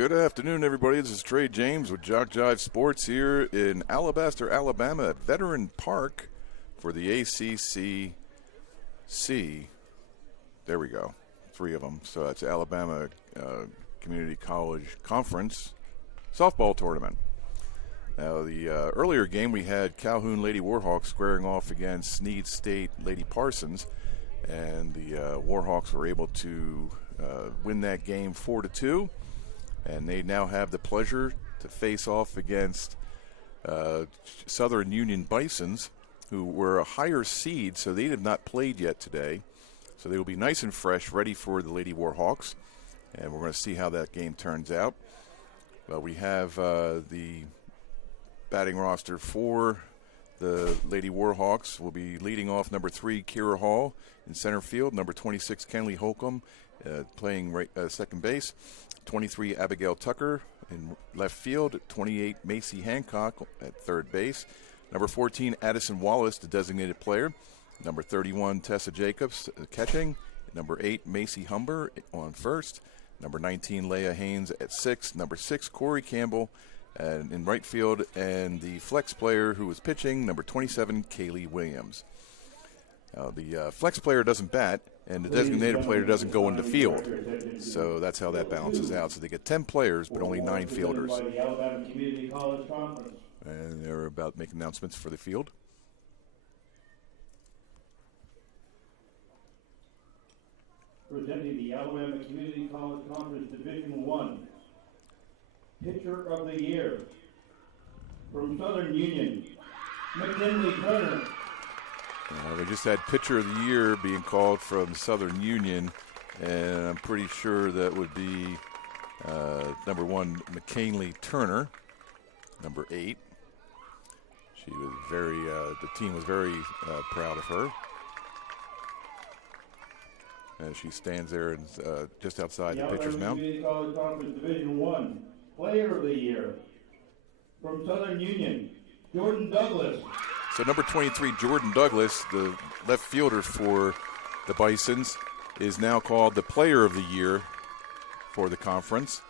Good afternoon, everybody. This is Trey James with JockJive Sports here in Alabaster, Alabama at Veteran Park for the ACCC. There we go. 3 of them. So that's Alabama Community College Conference softball tournament. Now, the earlier game, we had Calhoun Lady Warhawks squaring off against Sneed State Lady Parsons, and the Warhawks were able to win that game 4-2, and they now have the pleasure to face off against Southern Union Bisons, who were a higher seed, so they have not played yet today. So they will be nice and fresh, ready for the Lady Warhawks, and we're going to see how that game turns out. Well, we have the batting roster for the Lady Warhawks. Will be leading off number 3, Kira Hall in center field. Number 26, Kenley Holcomb playing second base. 23, Abigail Tucker in left field. 28, Macy Hancock at third base. Number 14, Addison Wallace, the designated player. Number 31, Tessa Jacobs catching. Number 8, Macy Humber on first. Number 19, Leah Haynes at 6. Number 6, Corey Campbell in right field. And the flex player who was pitching, number 27, Kaylee Williams. Now, the flex player doesn't bat, and the designated player doesn't go into field. So that's how that balances out. So they get 10 players, but only 9 fielders. And they're about to make announcements for the field. Presenting the Alabama Community College Conference Division I Pitcher of the Year from Southern Union, McKinley Turner. We just had Pitcher of the Year being called from Southern Union, and I'm pretty sure that would be number 1, McKinley Turner, number 8. She was very, the team was very proud of her. As she stands there and just outside the pitcher's mound. Community College Conference Division I Player of the Year from Southern Union, Jordan Douglas. So number 23, Jordan Douglas, the left fielder for the Bisons, is now called the Player of the Year for the conference.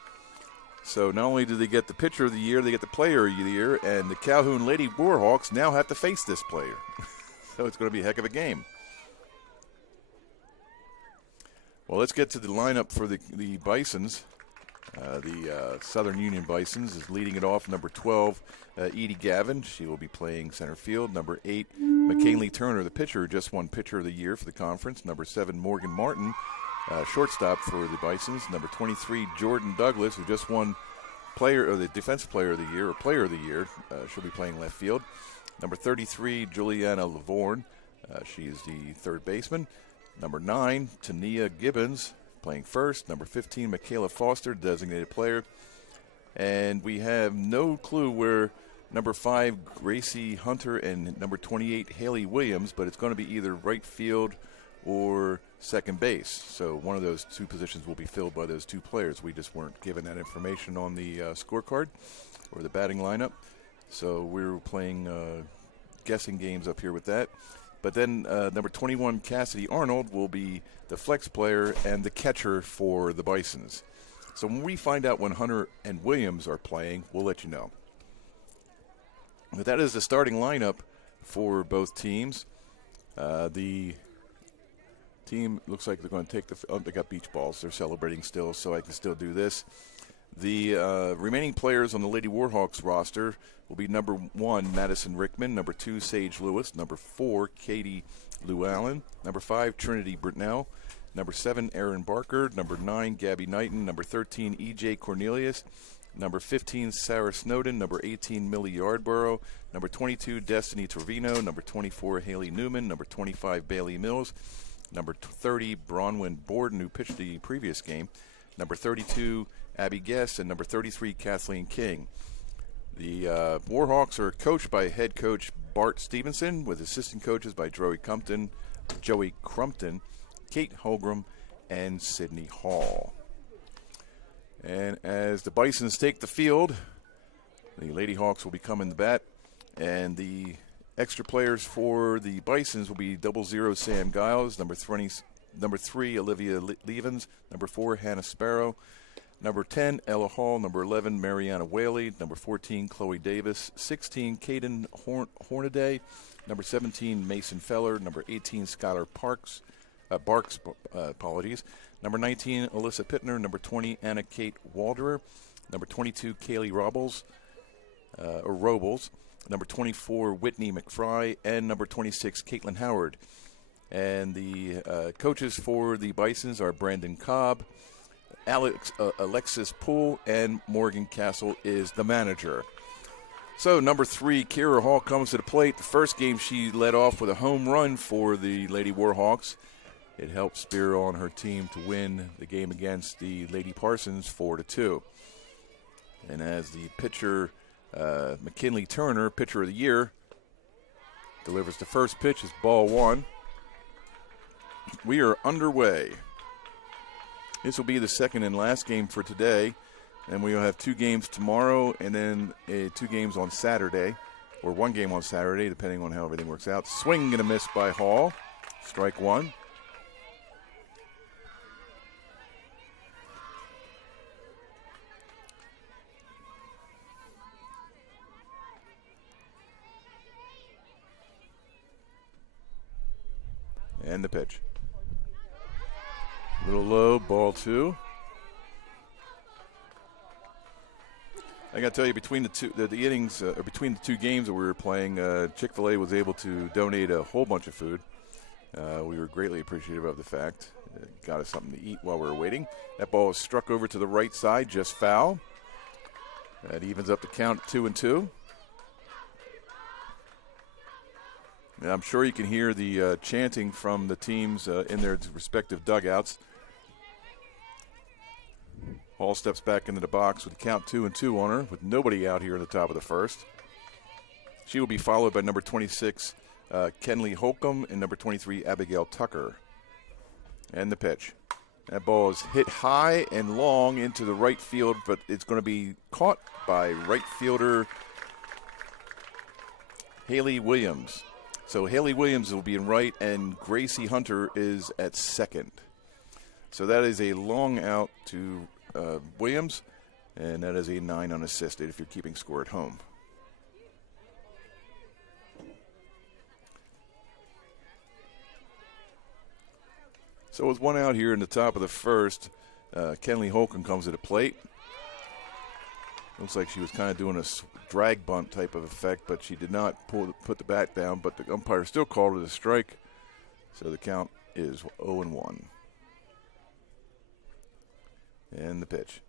So not only do they get the Pitcher of the Year, they get the Player of the Year, and the Calhoun Lady Warhawks now have to face this player. So it's going to be a heck of a game. Well, let's get to the lineup for the Bisons. The Southern Union Bisons is leading it off. Number 12, Edie Gavin. She will be playing center field. Number 8, McKinley Turner, the pitcher, who just won Pitcher of the Year for the conference. Number 7, Morgan Martin, shortstop for the Bisons. Number 23, Jordan Douglas, who just won the Defensive Player of the Year, or Player of the Year. She'll be playing left field. Number 33, Juliana Lavorne. She is the third baseman. Number 9, Tania Gibbons, playing first. Number 15, Michaela Foster, designated player. And we have no clue where number 5, Gracie Hunter, and number 28, Haley Williams, but it's going to be either right field or second base. So one of those 2 positions will be filled by those 2 players. We just weren't given that information on the scorecard or the batting lineup. So we're playing guessing games up here with that. But then number 21, Cassidy Arnold, will be the flex player and the catcher for the Bisons. So when we find out when Hunter and Williams are playing, we'll let you know. But that is the starting lineup for both teams. The team looks like they're going to take they got beach balls. They're celebrating still, so I can still do this. The remaining players on the Lady Warhawks roster will be number 1, Madison Rickman, number 2, Sage Lewis, number 4, Katie Llewellyn, number 5, Trinity Britnell, number 7, Aaron Barker, number 9, Gabby Knighton, number 13, E.J. Cornelius, number 15, Sarah Snowden, number 18, Millie Yardborough, number 22, Destiny Trevino, number 24, Haley Newman, number 25, Bailey Mills, number 30, Bronwyn Borden, who pitched the previous game, number 32, Abby Guess, and number 33, Kathleen King. The Warhawks are coached by head coach Bart Stevenson, with assistant coaches by Joey Crumpton, Kate Holgram, and Sydney Hall. And as the Bisons take the field, the Lady Hawks will be coming to bat, and the extra players for the Bisons will be 00 Sam Giles, number 3 Olivia Levens, number 4 Hannah Sparrow, Number 10, Ella Hall. Number 11, Mariana Whaley. Number 14, Chloe Davis. 16, Caden Hornaday. Number 17, Mason Feller. Number 18, Skylar Barks. Apologies. Number 19, Alyssa Pittner. Number 20, Anna Kate Walderer. Number 22, Kaylee Robles. Number 24, Whitney McFry. And number 26, Caitlin Howard. And the coaches for the Bisons are Brandon Cobb, Alexis Poole, and Morgan Castle is the manager. So number 3, Kira Hall comes to the plate. The first game she led off with a home run for the Lady Warhawks. It helped spear on her team to win the game against the Lady Parsons 4-2. And as the pitcher, McKinley Turner, pitcher of the year, delivers the first pitch as ball 1. We are underway. This will be the second and last game for today. And we will have 2 games tomorrow and then 2 games on Saturday, or 1 game on Saturday, depending on how everything works out. Swing and a miss by Hall. Strike 1. And the pitch. A little low, ball 2. I got to tell you, between the innings, or between the 2 games that we were playing, Chick-fil-A was able to donate a whole bunch of food. We were greatly appreciative of the fact. It got us something to eat while we were waiting. That ball was struck over to the right side, just foul. That evens up the count 2-2. And I'm sure you can hear the chanting from the teams in their respective dugouts. Hall steps back into the box with the count 2-2 on her, with nobody out here in the top of the first. She will be followed by number 26, Kenley Holcomb, and number 23, Abigail Tucker. And the pitch. That ball is hit high and long into the right field, but it's going to be caught by right fielder Haley Williams. So Haley Williams will be in right, and Gracie Hunter is at second. So that is a long out to Williams, and that is a 9 unassisted if you're keeping score at home. So with 1 out here in the top of the first, Kenley Holcomb comes to the plate. Looks like she was kind of doing a drag bunt type of effect, but she did not put the bat down, but the umpire still called it a strike. So the count is 0-1. And the pitch.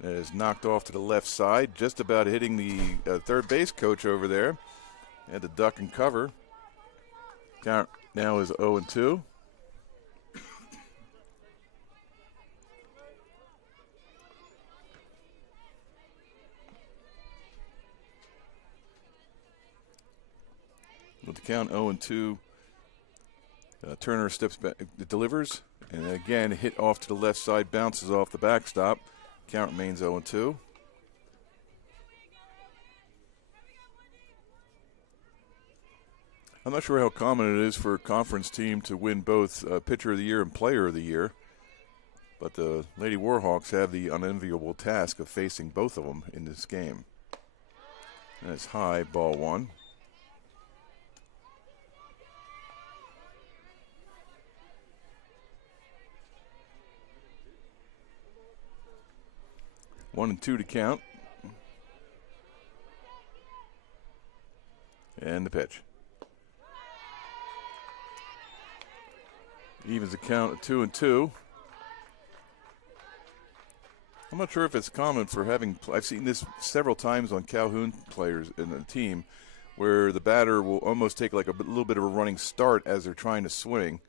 That is knocked off to the left side, just about hitting the third base coach over there. Had to duck and cover. Count now is 0-2. With the count 0-2, Turner steps back, delivers, and again hit off to the left side, bounces off the backstop. Count remains 0-2. I'm not sure how common it is for a conference team to win both Pitcher of the Year and Player of the Year, but the Lady Warhawks have the unenviable task of facing both of them in this game. And it's high, ball 1. One and 2 to count. And the pitch. Evens the count at 2-2. I'm not sure if it's common for having, I've seen this several times on Calhoun players in the team, where the batter will almost take like a little bit of a running start as they're trying to swing.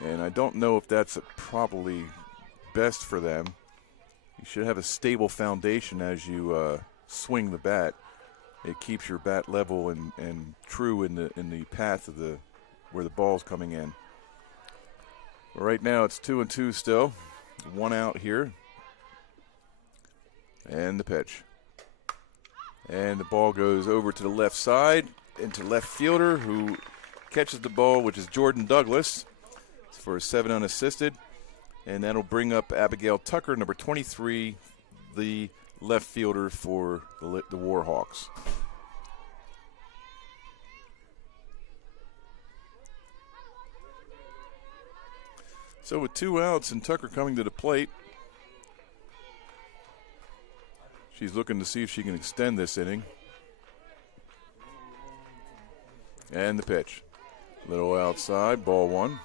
And I don't know if that's probably best for them. You should have a stable foundation as you swing the bat. It keeps your bat level and true in the path of where the ball's coming in. But right now it's 2-2 still. 1 out here. And the pitch. And the ball goes over to the left side into left fielder, who catches the ball, which is Jordan Douglas, for a 7 unassisted. And that'll bring up Abigail Tucker, number 23, the left fielder for the Warhawks. So with 2 outs and Tucker coming to the plate, she's looking to see if she can extend this inning. And the pitch. Little outside, ball 1.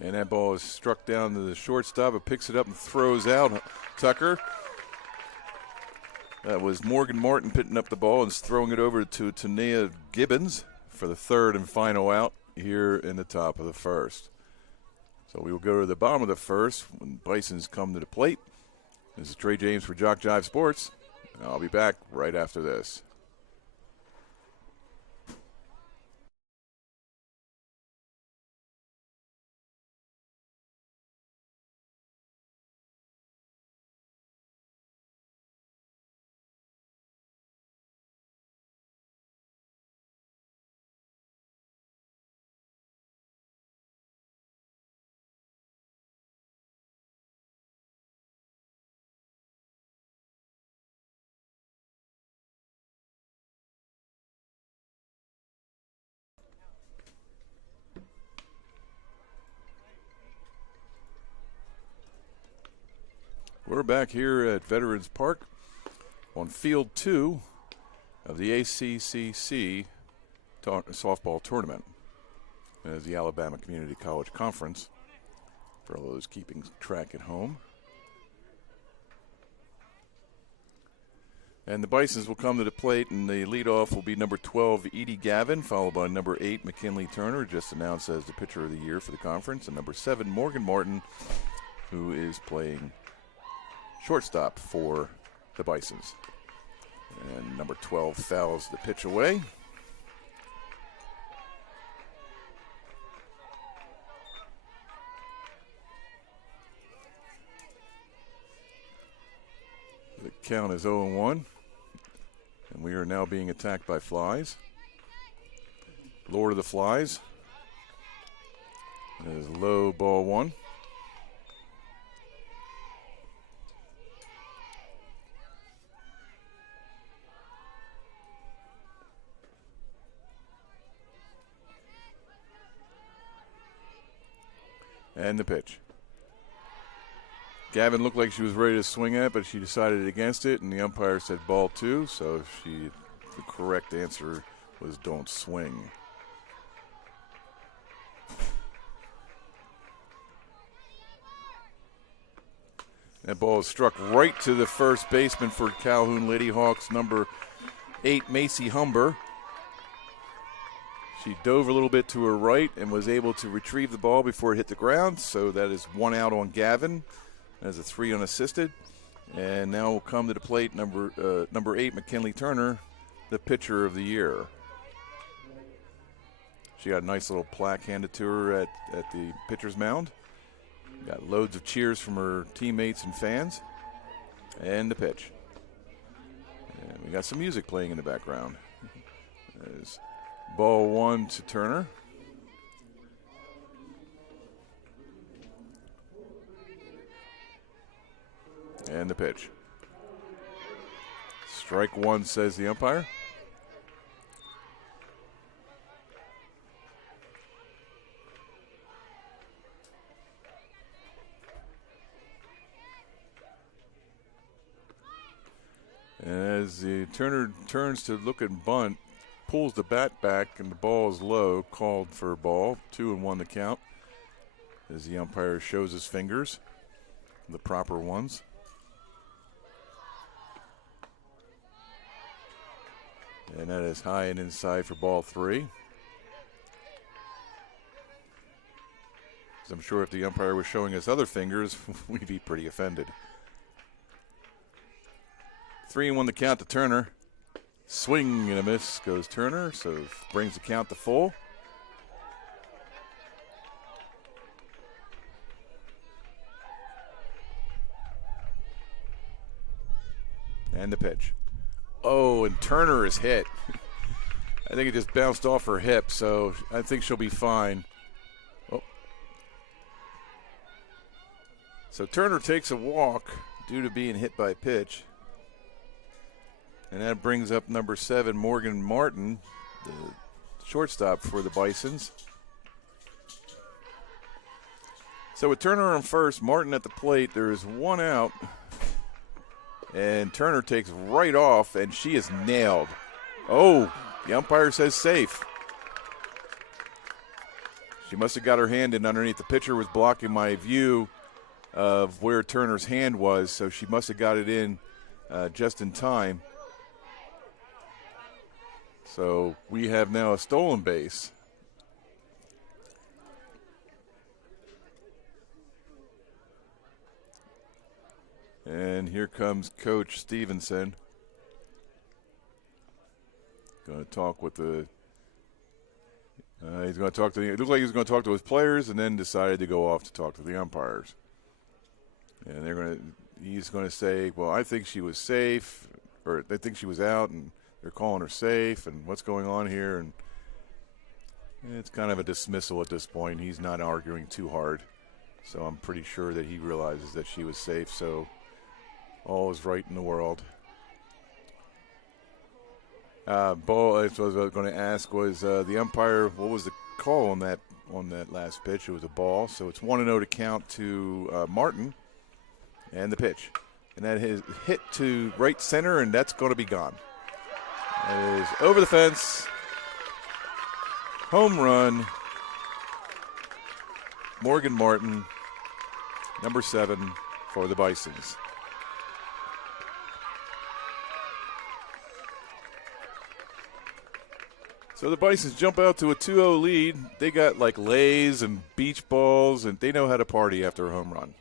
And that ball is struck down to the shortstop. It picks it up and throws out Tucker. That was Morgan Martin picking up the ball and throwing it over to Tanea Gibbons for the 3rd and final out here in the top of the 1st. So we will go to the bottom of the 1st when Bisons come to the plate. This is Trey James for JockJive Sports, and I'll be back right after this. We're back here at Veterans Park on Field 2 of the ACCC softball tournament. As the Alabama Community College Conference, for all those keeping track at home. And the Bisons will come to the plate, and the leadoff will be number 12, Edie Gavin, followed by number 8, McKinley Turner, just announced as the pitcher of the year for the conference, and number 7, Morgan Martin, who is playing shortstop for the Bisons. And number 12 fouls the pitch away. The count is 0-1, and we are now being attacked by flies. Lord of the Flies. It is low, ball 1. And the pitch. Gavin looked like she was ready to swing at it, but she decided against it, and the umpire said ball 2, so the correct answer was don't swing. That ball is struck right to the first baseman for Calhoun Lady Hawks, number 8, Macy Humber. She dove a little bit to her right and was able to retrieve the ball before it hit the ground, so that is 1 out on Gavin. As a 3 unassisted. And now will come to the plate number 8, McKinley Turner, the pitcher of the year. She got a nice little plaque handed to her at the pitcher's mound. Got loads of cheers from her teammates and fans. And the pitch. And we got some music playing in the background. There's ball 1 to Turner. And the pitch. Strike 1, says the umpire. And as the Turner turns to look and bunt, pulls the bat back, and the ball is low, called for a ball. 2-1 the count. As the umpire shows his fingers, the proper ones. And that is high and inside for ball 3. I'm sure if the umpire was showing us other fingers, we'd be pretty offended. 3-1 the count to Turner. Swing and a miss goes Turner, so brings the count to full. And the pitch. Oh, and Turner is hit. I think it just bounced off her hip, so I think she'll be fine. Oh. So Turner takes a walk due to being hit by a pitch. And that brings up number 7, Morgan Martin, the shortstop for the Bisons. So with Turner on first, Martin at the plate, there's one out. And Turner takes right off, and she is nailed. Oh, the umpire says safe. She must have got her hand in underneath. The pitcher was blocking my view of where Turner's hand was, so she must have got it in just in time. So we have now a stolen base. And here comes Coach Stevenson. Going to talk with the. He's going to talk to the. It looked like he was going to talk to his players, and then decided to go off to talk to the umpires. And they're going to. He's going to say, "Well, I think she was safe, or they think she was out, and they're calling her safe, and what's going on here?" And it's kind of a dismissal at this point. He's not arguing too hard, so I'm pretty sure that he realizes that she was safe. So. All is right in the world. Bo, what I was going to ask was the umpire. What was the call on that last pitch? It was a ball, so it's 1-0 to count to Martin, and the pitch, and that is hit to right center, and that's going to be gone. It is over the fence. Home run. Morgan Martin, number 7 for the Bisons. So the Bisons jump out to a 2-0 lead. They got like lays and beach balls, and they know how to party after a home run.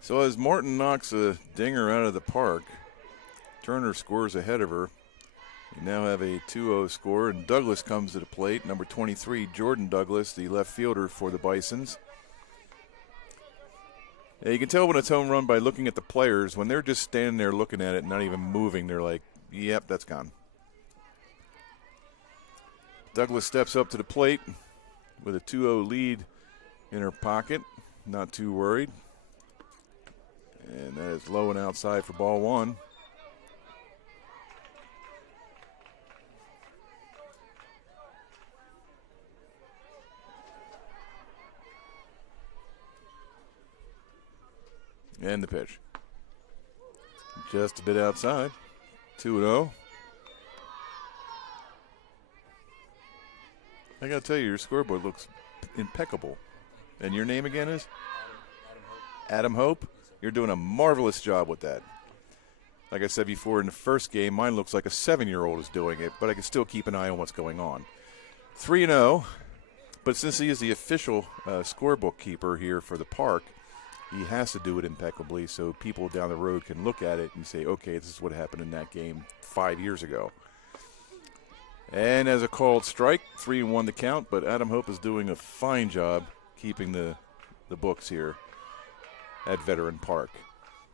So as Martin knocks a dinger out of the park, Turner scores ahead of her. We now have a 2-0 score, and Douglas comes to the plate. Number 23, Jordan Douglas, the left fielder for the Bisons. Yeah, you can tell when it's home run by looking at the players. When they're just standing there looking at it, not even moving, they're like, yep, that's gone. Douglas steps up to the plate with a 2-0 lead in her pocket. Not too worried. And that is low and outside for ball 1. And the pitch. Just a bit outside. 2-0. I got to tell you, your scoreboard looks impeccable. And your name again is? Adam Hope. You're doing a marvelous job with that. Like I said before, in the first game, mine looks like a 7-year-old is doing it, but I can still keep an eye on what's going on. 3-0. But since he is the official scorebook keeper here for the park, he has to do it impeccably so people down the road can look at it and say, okay, this is what happened in that game 5 years ago. And as a called strike, 3-1 to count, but Adam Hope is doing a fine job keeping the books here at Veteran Park.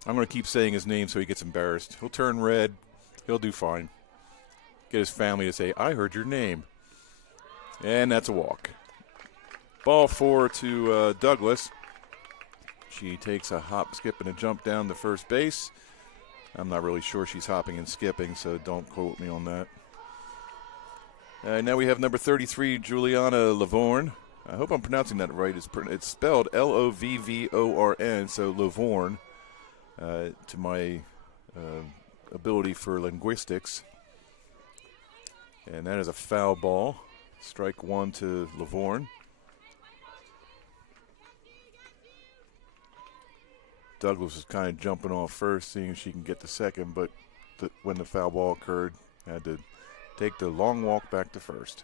I'm going to keep saying his name so he gets embarrassed. He'll turn red. He'll do fine. Get his family to say, I heard your name. And that's a walk. Ball 4 to Douglas. She takes a hop, skip, and a jump down to first base. I'm not really sure she's hopping and skipping, so don't quote me on that. Now we have number 33, Juliana Lavorn. I hope I'm pronouncing that right. It's spelled Lovvorn, so Lavorn, to my ability for linguistics. And that is a foul ball. Strike 1 to Lavorn. Douglas was kind of jumping off first, seeing if she can get the second, but when the foul ball occurred, had to take the long walk back to first.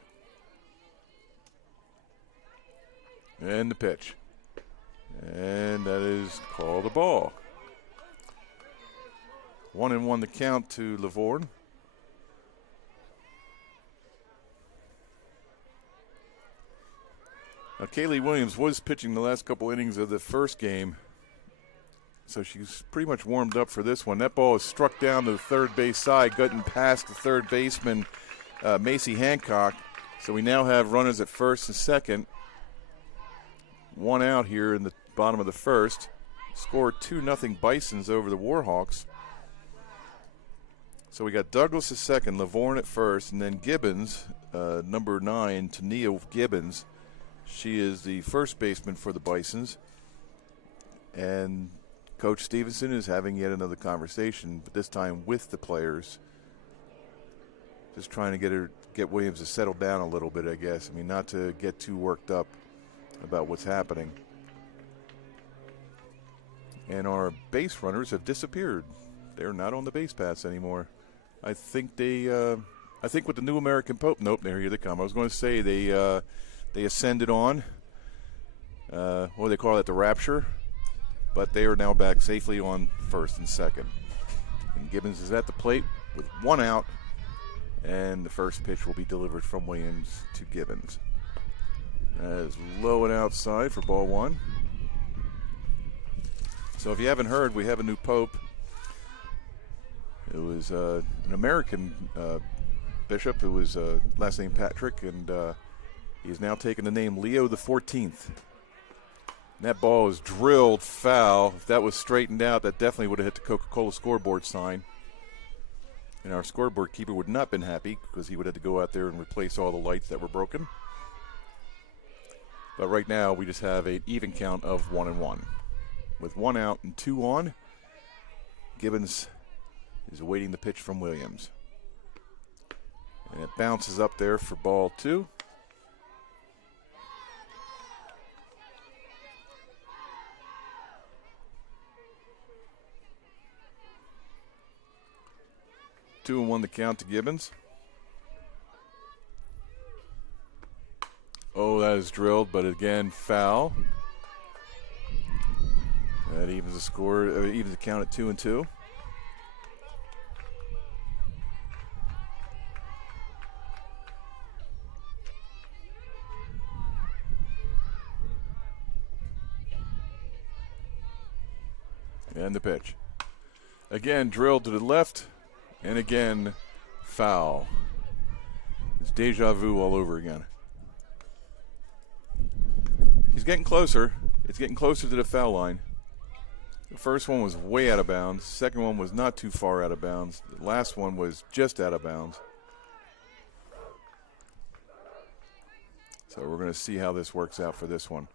And the pitch. And that is called a ball. 1-1 the count to Lavorn. Now, Kaylee Williams was pitching the last couple innings of the first game So she's pretty much warmed up for this one. That ball is struck down to the third base side, getting past the third baseman, Macy Hancock. So we now have runners at first and second. One out here in the bottom of the first. Scored 2-0 Bisons over the Warhawks. So we got Douglas at second, Lavorne at first, and then Gibbons, number 9, Tania Gibbons. She is the first baseman for the Bisons. And Coach Stevenson is having yet another conversation, but this time with the players. Just trying to get Williams to settle down a little bit, I guess. I mean, not to get too worked up about what's happening. And our base runners have disappeared. They're not on the base paths anymore. I think with the new American Pope. Nope, here they come. I was going to say they ascended on. What do they call it? The Rapture. But they are now back safely on first and second. And Gibbons is at the plate with one out. And the first pitch will be delivered from Williams to Gibbons. That is low and outside for ball one. So if you haven't heard, we have a new Pope. It was an American bishop. It was last name Patrick, and he has now taken the name Leo the 14th. And that ball is drilled foul. If that was straightened out, that definitely would have hit the Coca-Cola scoreboard sign. And our scoreboard keeper would not have been happy because he would have to go out there and replace all the lights that were broken. But right now, we just have an even count of 1-1. With one out and two on, Gibbons is awaiting the pitch from Williams. And it bounces up there for ball two. 2-1 the count to Gibbons. Oh, that is drilled, but again, foul. That evens the score, evens the count at 2-2. And the pitch. Again, drilled to the left, and again, foul. It's deja vu all over again. He's getting closer. It's getting closer to the foul line. The first one was way out of bounds. Second one was not too far out of bounds. The last one was just out of bounds. So we're going to see how this works out for this one.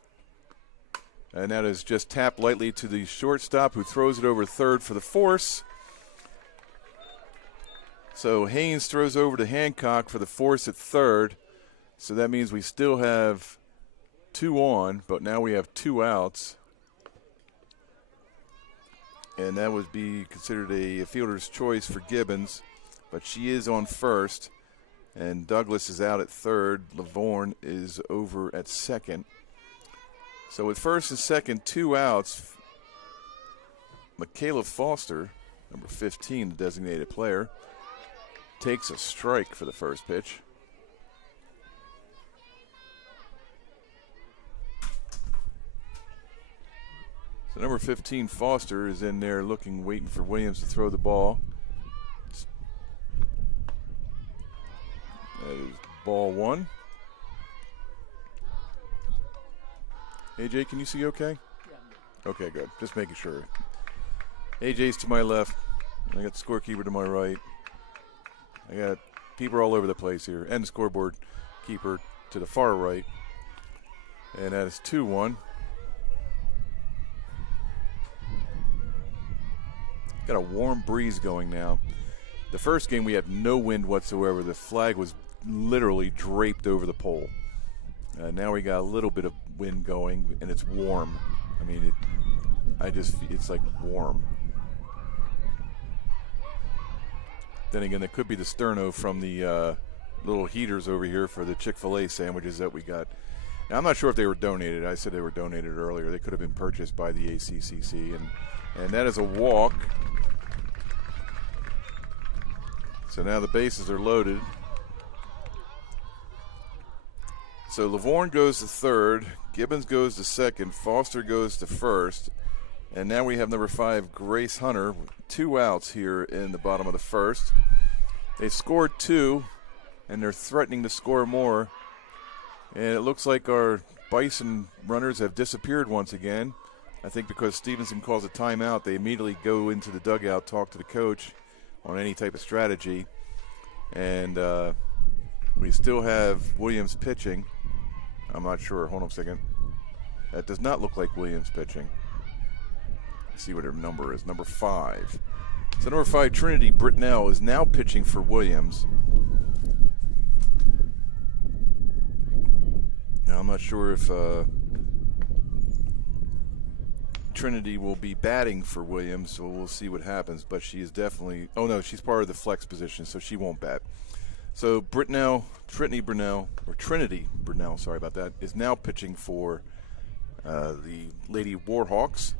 And that is just tapped lightly to the shortstop, who throws it over third for the force. So Haynes throws over to Hancock for the force at third. So that means we still have 2 on, but now we have 2 outs. And that would be considered a fielder's choice for Gibbons, but she is on first. And Douglas is out at third. Lavorne is over at second. So with first and second, 2 outs, Michaela Foster, number 15, the designated player, takes a strike for the first pitch. So number 15, Foster, is in there waiting for Williams to throw the ball. That is ball one. AJ, can you see okay? Yeah. Okay, good. Just making sure. AJ's to my left. I got the scorekeeper to my right. I got people all over the place here. And the scoreboard keeper to the far right. And that is 2-1. Got a warm breeze going now. The first game we had no wind whatsoever. The flag was literally draped over the pole. Now we got a little bit of wind going, and it's warm. I mean, it's like warm. Then again, that could be the sterno from the little heaters over here for the Chick-fil-A sandwiches that we got. Now, I'm not sure if they were donated. I said they were donated earlier. They could have been purchased by the ACCC, and that is a walk. So now the bases are loaded. So Lavorne goes to third, Gibbons goes to second, Foster goes to first, And now we have number 5, Grace Hunter, 2 outs here in the bottom of the first. They scored 2, and they're threatening to score more. And it looks like our Bison runners have disappeared once again. I think because Stevenson calls a timeout, they immediately go into the dugout, talk to the coach on any type of strategy. And we still have Williams pitching. I'm not sure. Hold on a second. That does not look like Williams pitching. Let's see what her number is. Number 5. So number 5, Trinity Britnell, is now pitching for Williams. Now, I'm not sure if Trinity will be batting for Williams, so we'll see what happens. But she is definitely, oh no, she's part of the flex position, so she won't bat. So Trinity Britnell, sorry about that, is now pitching for the Lady Warhawks.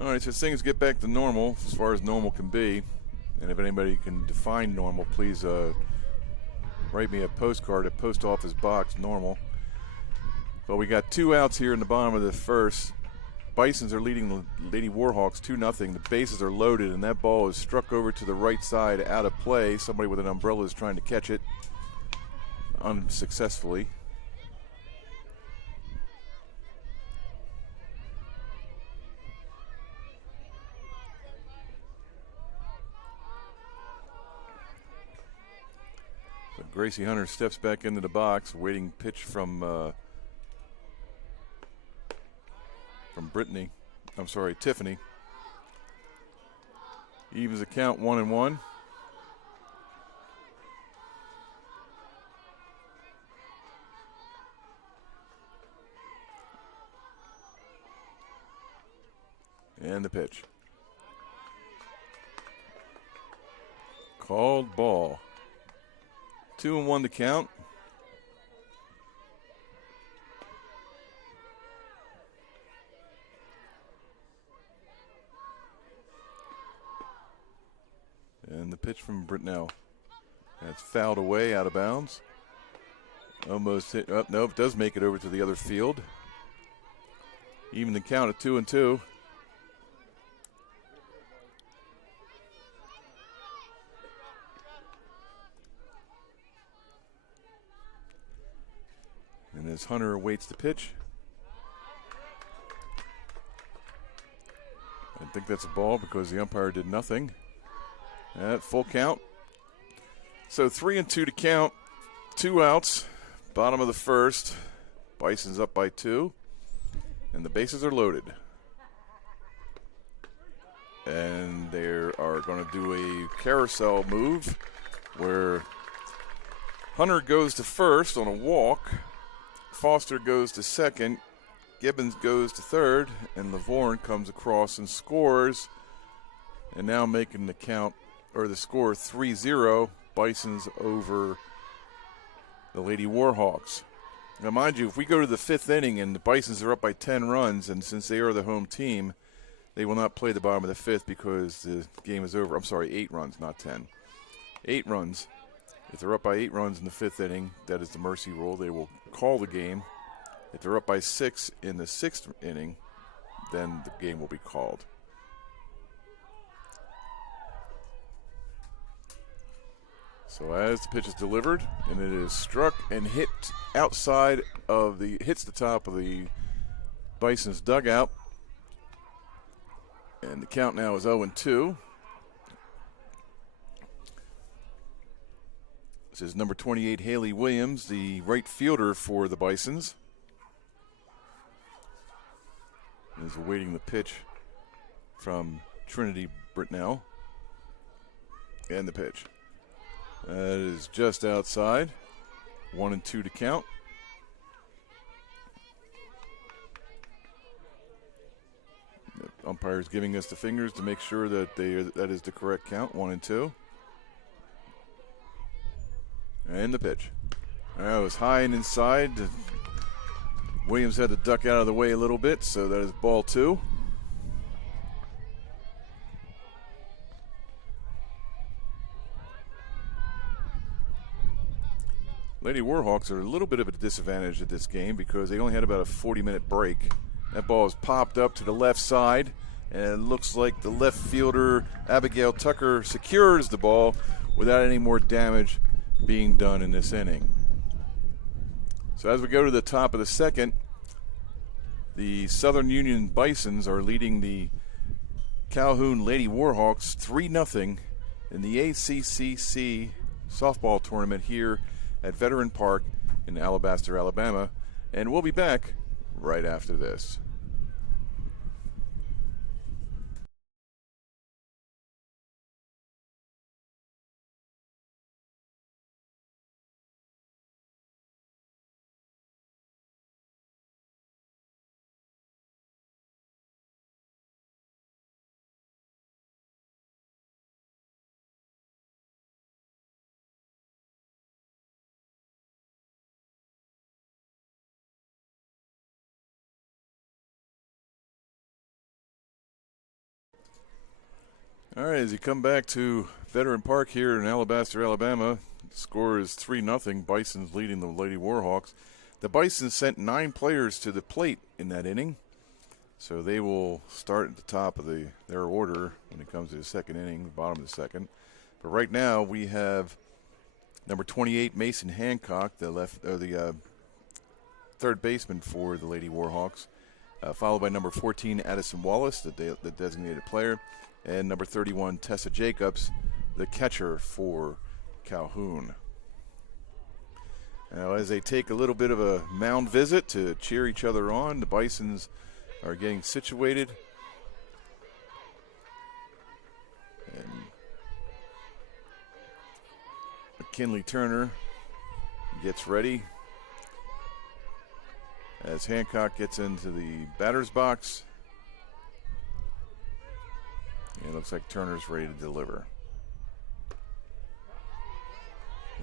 All right, so things get back to normal as far as normal can be. And if anybody can define normal, please write me a postcard at Post Office Box normal. But we got 2 outs here in the bottom of the first. Bisons are leading the Lady Warhawks 2-0. The bases are loaded, and that ball is struck over to the right side out of play. Somebody with an umbrella is trying to catch it unsuccessfully. So Gracie Hunter steps back into the box, waiting pitch from Tiffany. Evens the count 1-1. And the pitch. Called ball. 2-1 to count. And the pitch from Britnell. That's fouled away out of bounds. Almost hit. Oh, no, it does make it over to the other field. Even the count at 2-2. And as Hunter awaits the pitch, I think that's a ball because the umpire did nothing. At full count. So 3-2 to count. 2 outs. Bottom of the first. Bison's up by 2. And the bases are loaded. And they are going to do a carousel move where Hunter goes to first on a walk. Foster goes to second. Gibbons goes to third. And Lavorne comes across and scores. And now making the count, or the score 3-0. Bison's over the Lady Warhawks. Now, mind you, if we go to the 5th inning and the Bisons are up by 10 runs, and since they are the home team, they will not play the bottom of the 5th because the game is over. I'm sorry, 8 runs, not 10. 8 runs. If they're up by 8 runs in the 5th inning, that is the mercy rule. They will call the game. If they're up by 6 in the 6th inning, then the game will be called. So as the pitch is delivered, and it is struck and hit outside of hits the top of the Bison's dugout. And the count now is 0-2. This is number 28, Haley Williams, the right fielder for the Bisons. Is awaiting the pitch from Trinity Britnell. And the pitch. That is just outside. 1-2 to count. The umpire is giving us the fingers to make sure that that is the correct count. 1-2. And the pitch. That was high and inside. Williams had to duck out of the way a little bit, so that is ball 2. Lady Warhawks are a little bit of a disadvantage at this game because they only had about a 40-minute break. That ball is popped up to the left side, and it looks like the left fielder, Abigail Tucker, secures the ball without any more damage being done in this inning. So as we go to the top of the second, the Southern Union Bisons are leading the Calhoun Lady Warhawks 3-0 in the ACCC softball tournament here at Veteran Park in Alabaster, Alabama. And we'll be back right after this. All right, as you come back to Veteran Park here in Alabaster, Alabama, the score is 3-0. Bison's leading the Lady Warhawks. The Bisons sent 9 players to the plate in that inning, so they will start at the top of their order when it comes to the second inning, the bottom of the second. But right now we have number 28, Mason Hancock, the third baseman for the Lady Warhawks, followed by number 14, Addison Wallace, the designated player, and number 31, Tessa Jacobs, the catcher for Calhoun. Now, as they take a little bit of a mound visit to cheer each other on, the Bisons are getting situated. And McKinley Turner gets ready as Hancock gets into the batter's box. It looks like Turner's ready to deliver.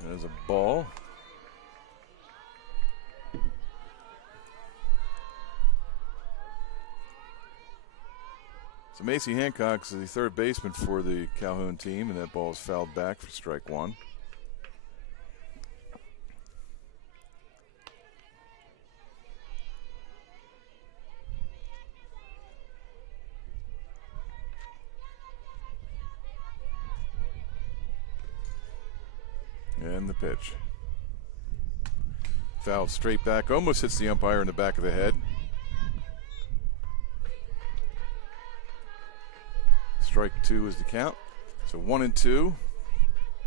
There's a ball. So Macy Hancock is the third baseman for the Calhoun team, and that ball is fouled back for strike one. And the pitch. Fouled straight back, almost hits the umpire in the back of the head. Strike two is the count. So 1-2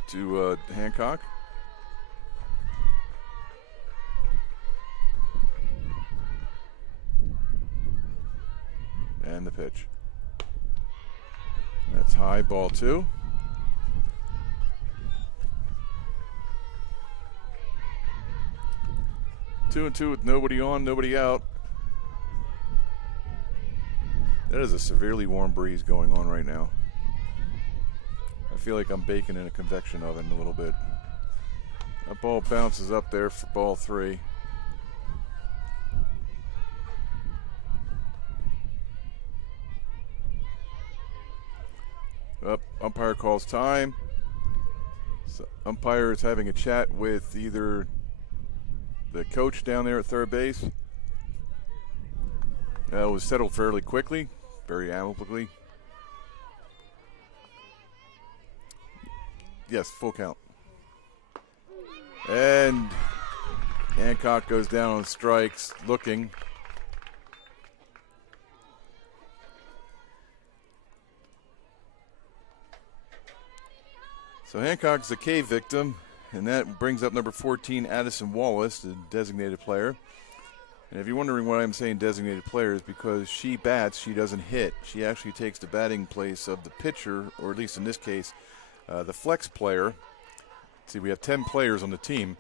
to Hancock. And the pitch. That's high, ball two. Two and two with nobody on, nobody out. That is a severely warm breeze going on right now. I feel like I'm baking in a convection oven a little bit. That ball bounces up there for ball three. Up, umpire calls time. So umpire is having a chat with either the coach down there at third base. It was settled fairly quickly, very amicably. Yes, full count. And Hancock goes down on strikes, looking. So Hancock's the K victim, and that brings up number 14, Addison Wallace, the designated player. And if you're wondering why I'm saying designated player, is because she bats, she doesn't hit. She actually takes the batting place of the pitcher, or at least in this case, the flex player. See, we have 10 players on the team.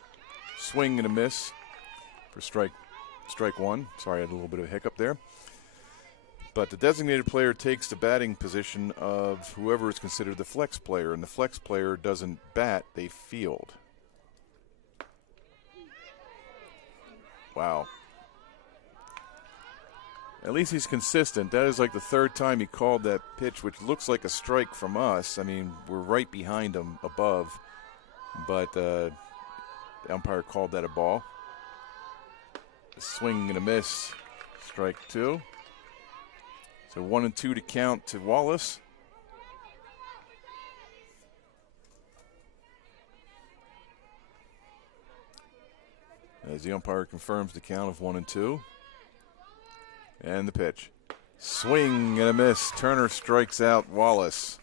Swing and a miss for strike one. Sorry, I had a little bit of a hiccup there. But the designated player takes the batting position of whoever is considered the flex player, and the flex player doesn't bat, they field. Wow. At least he's consistent. That is like the third time he called that pitch, which looks like a strike from us. I mean, we're right behind him above. But The umpire called that a ball. A swing and a miss. Strike 2. So 1-2 to count to Wallace. As the umpire confirms the count of 1-2. And the pitch. Swing and a miss. Turner strikes out Wallace.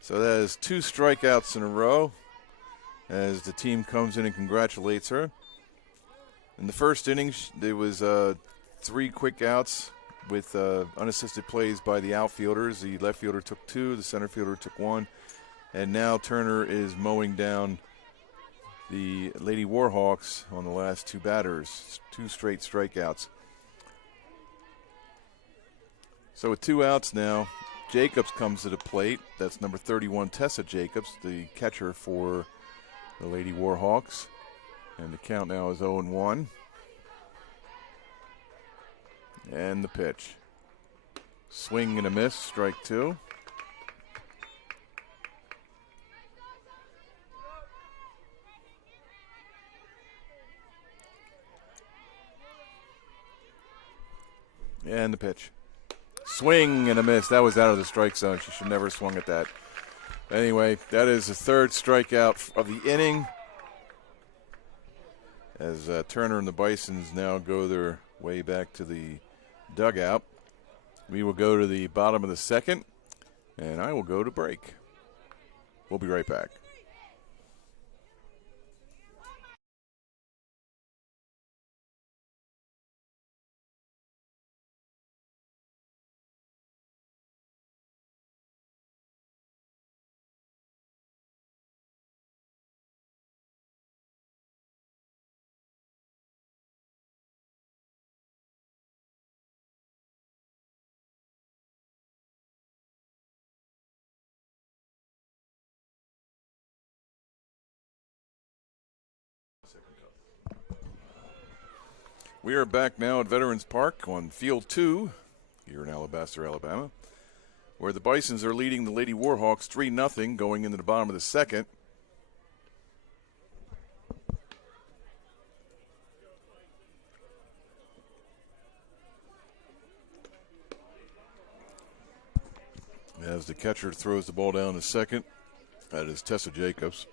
So that is 2 strikeouts in a row as the team comes in and congratulates her. In the first inning, there was 3 quick outs with unassisted plays by the outfielders. The left fielder took 2, the center fielder took 1, and now Turner is mowing down the Lady Warhawks on the last 2 batters. 2 straight strikeouts. So with 2 outs now, Jacobs comes to the plate. That's number 31, Tessa Jacobs, the catcher for the Lady Warhawks. And the count now is 0-1. And the pitch. Swing and a miss, strike 2. And the pitch. Swing and a miss. That was out of the strike zone. She should never have swung at that. Anyway, that is the 3rd strikeout of the inning. As Turner and the Bisons now go their way back to the dugout. We will go to the bottom of the 2nd, and I will go to break. We'll be right back. We are back now at Veterans Park on Field 2 here in Alabaster, Alabama, where the Bisons are leading the Lady Warhawks 3-0 going into the bottom of the 2nd. As the catcher throws the ball down to second, that is Tessa Jacobs,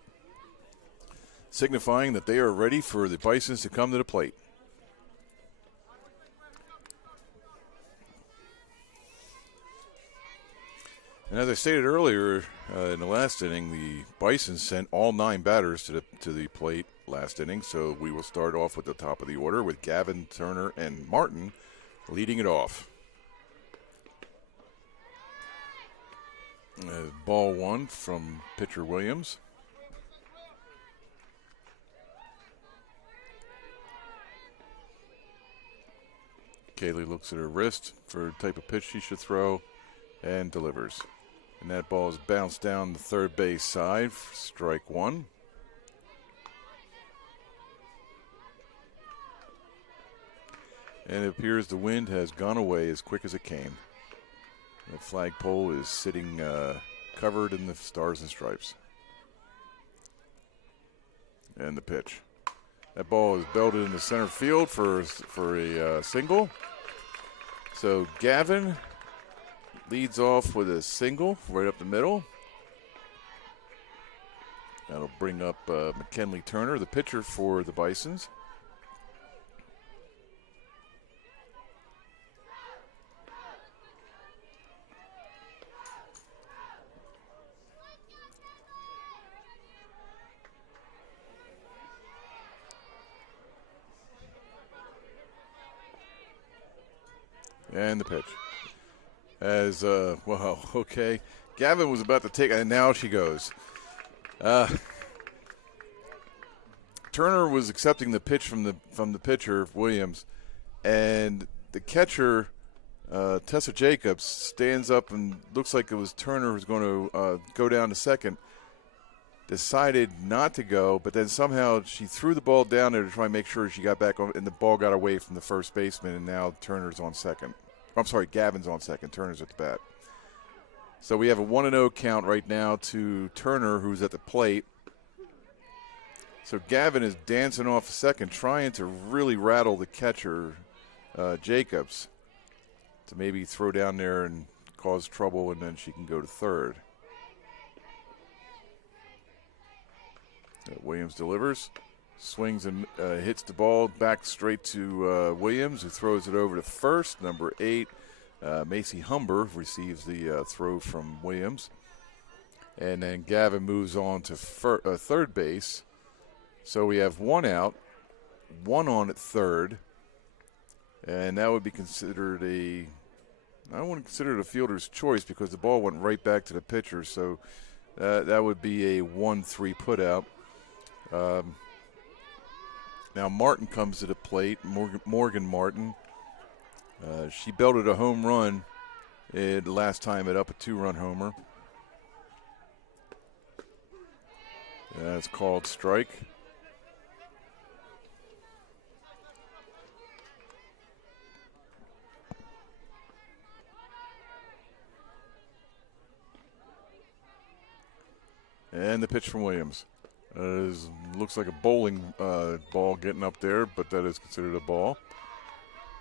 signifying that they are ready for the Bisons to come to the plate. And as I stated earlier, in the last inning, the Bison sent all 9 batters to the plate last inning. So we will start off with the top of the order with Gavin, Turner, and Martin leading it off. Ball 1 from pitcher Williams. Kaylee looks at her wrist for the type of pitch she should throw and delivers. And that ball is bounced down the third base side, strike 1. And it appears the wind has gone away as quick as it came. The flagpole is sitting covered in the stars and stripes. And the pitch. That ball is belted into center field for a single. So Gavin leads off with a single right up the middle. That'll bring up McKinley Turner, the pitcher for the Bisons. And the pitch. As, well, okay. Gavin was about to take, and now she goes. Turner was accepting the pitch from the pitcher, Williams, and the catcher, Tessa Jacobs, stands up and looks like it was Turner who's going to go down to second. Decided not to go, but then somehow she threw the ball down there to try and make sure she got back on, and the ball got away from the first baseman, and now Turner's on second. I'm sorry, Gavin's on second. Turner's at the bat. So we have a 1-0 count right now to Turner, who's at the plate. So Gavin is dancing off second, trying to really rattle the catcher, Jacobs, to maybe throw down there and cause trouble, and then she can go to third. Williams delivers, swings and hits the ball back straight to Williams, who throws it over to first. Number 8, Macy Humber, receives the throw from Williams. And then Gavin moves on to third base. So we have 1 out, 1 on at third. And that would be considered I don't want to consider it a fielder's choice because the ball went right back to the pitcher. So that would be a 1-3 putout. Now Martin comes to the plate, Morgan Martin. She belted a home run last time at up a 2-run homer. That's called strike. And the pitch from Williams. Looks like a bowling ball getting up there, but that is considered a ball.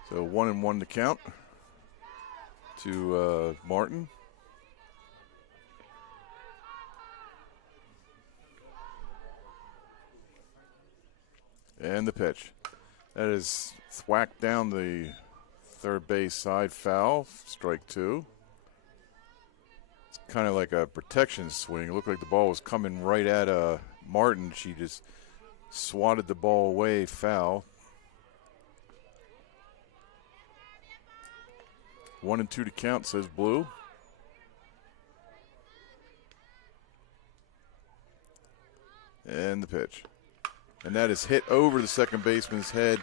So 1-1 to count to Martin. And the pitch. That is thwacked down the third base side, foul, strike 2. It's kind of like a protection swing. It looked like the ball was coming right at Martin. She just swatted the ball away, foul. 1-2 to count, says Blue. And the pitch. And that is hit over the second baseman's head,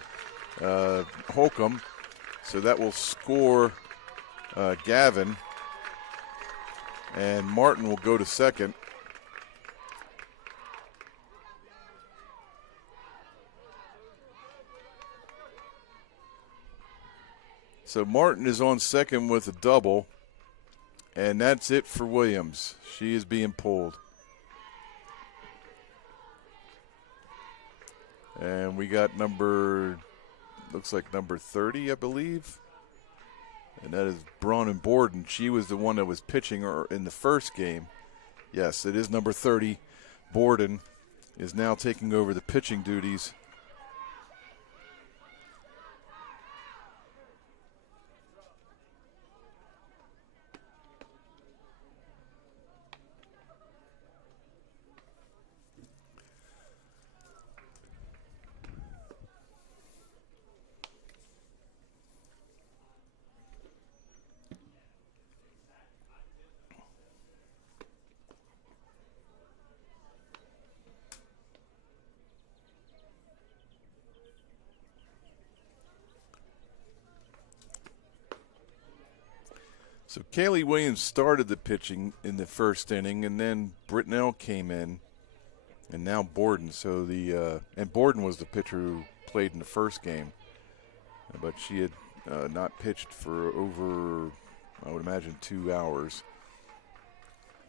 Holcomb. So that will score Gavin. And Martin will go to second. So Martin is on second with a double. And that's it for Williams. She is being pulled. And we got looks like number 30, I believe. And that is Braun Borden. She was the one that was pitching in the first game. Yes, it is number 30. Borden is now taking over the pitching duties. So Kaylee Williams started the pitching in the first inning, and then Britnell came in, and now Borden. So and Borden was the pitcher who played in the first game, but she had not pitched for over, I would imagine, 2 hours.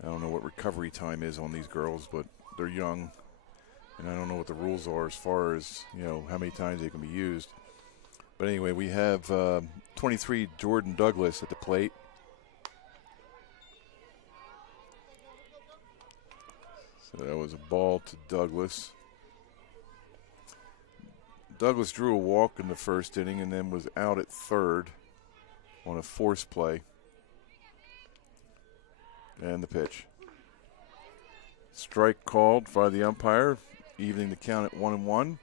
I don't know what recovery time is on these girls, but they're young, and I don't know what the rules are as far as how many times they can be used. But anyway, we have 23 Jordan Douglas at the plate. So that was a ball to Douglas. Douglas drew a walk in the first inning and then was out at third on a force play. And the pitch. Strike called by the umpire, evening the count at 1-1.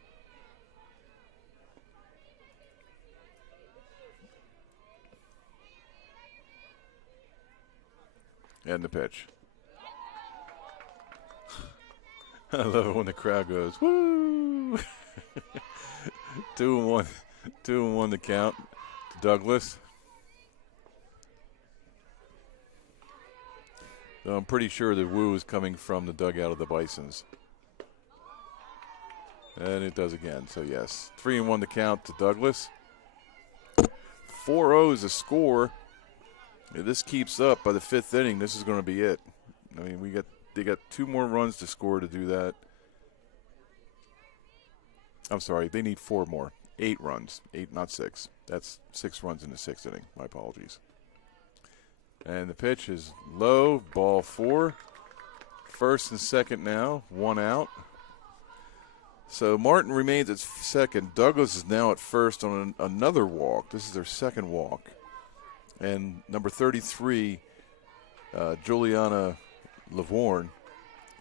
And the pitch. I love it when the crowd goes, woo! 2-1. 2-1 the count to Douglas. So I'm pretty sure the woo is coming from the dugout of the Bisons. And it does again, so yes. 3-1 the count to Douglas. 4-0 is a score. If this keeps up by the 5th inning, this is going to be it. I mean, they got 2 more runs to score to do that. I'm sorry, they need 4 more. 8 runs. 8, not 6. That's 6 runs in the 6th inning. My apologies. And the pitch is low, ball 4. First and second now, 1 out. So Martin remains at second. Douglas is now at first on another walk. This is their second walk. And number 33, Juliana Lavorne,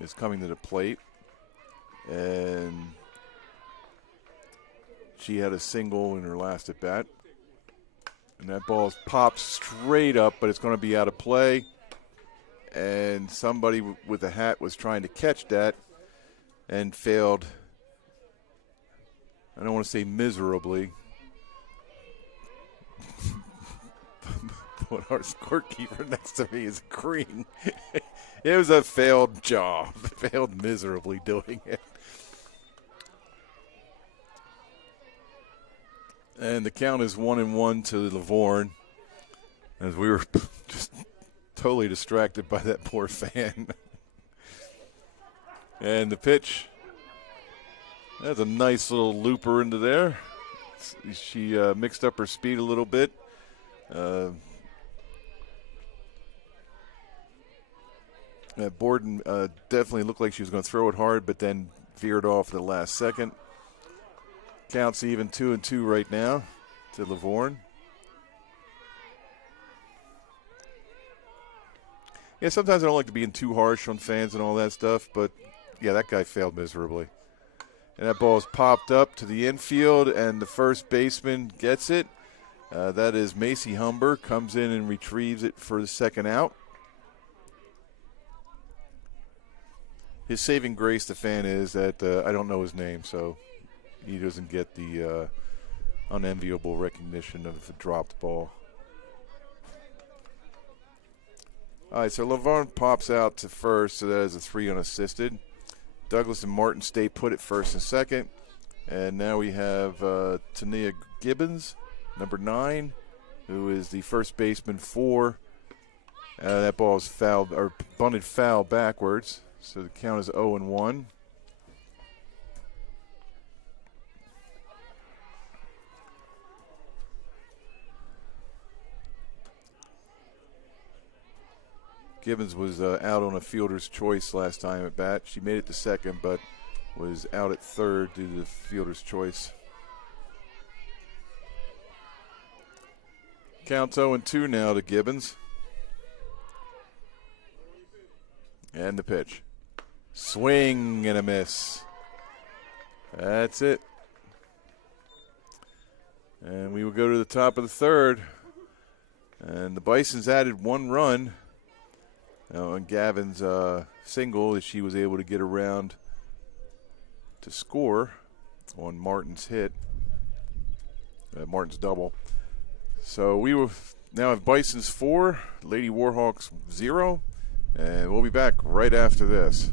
is coming to the plate. And she had a single in her last at bat. And that ball pops straight up, but it's going to be out of play. And somebody with a hat was trying to catch that and failed. I don't want to say miserably. But our scorekeeper next to me is agreeing. It was a failed job. Failed miserably doing it. And the count is 1-1 to Lavorne, as we were just totally distracted by that poor fan. And the pitch, that's a nice little looper into there. She mixed up her speed a little bit. Borden definitely looked like she was going to throw it hard, but then veered off at the last second. Counts even 2-2 right now to Lavorne. Yeah, sometimes I don't like to be too harsh on fans and all that stuff, but yeah, that guy failed miserably. And that ball is popped up to the infield, and the first baseman gets it. That is Macy Humber, comes in and retrieves it for the second out. His saving grace, the fan, is that I don't know his name, so he doesn't get the unenviable recognition of a dropped ball. All right, so Lavorne pops out to first, so that is a 3 unassisted. Douglas and Martin stay put at first and second. And now we have Tania Gibbons, number 9, who is the first baseman for. That ball is fouled, or bunted foul backwards, so the count is 0-1. Gibbons was out on a fielder's choice last time at bat. She made it to second, but was out at third due to the fielder's choice. Counts 0-2 now to Gibbons. And the pitch. Swing and a miss. That's it. And we will go to the top of the third. And the Bisons added 1 run. On Gavin's single, that she was able to get around to score on Martin's hit, Martin's double. So we will now have Bisons 4, Lady Warhawks 0, and we'll be back right after this.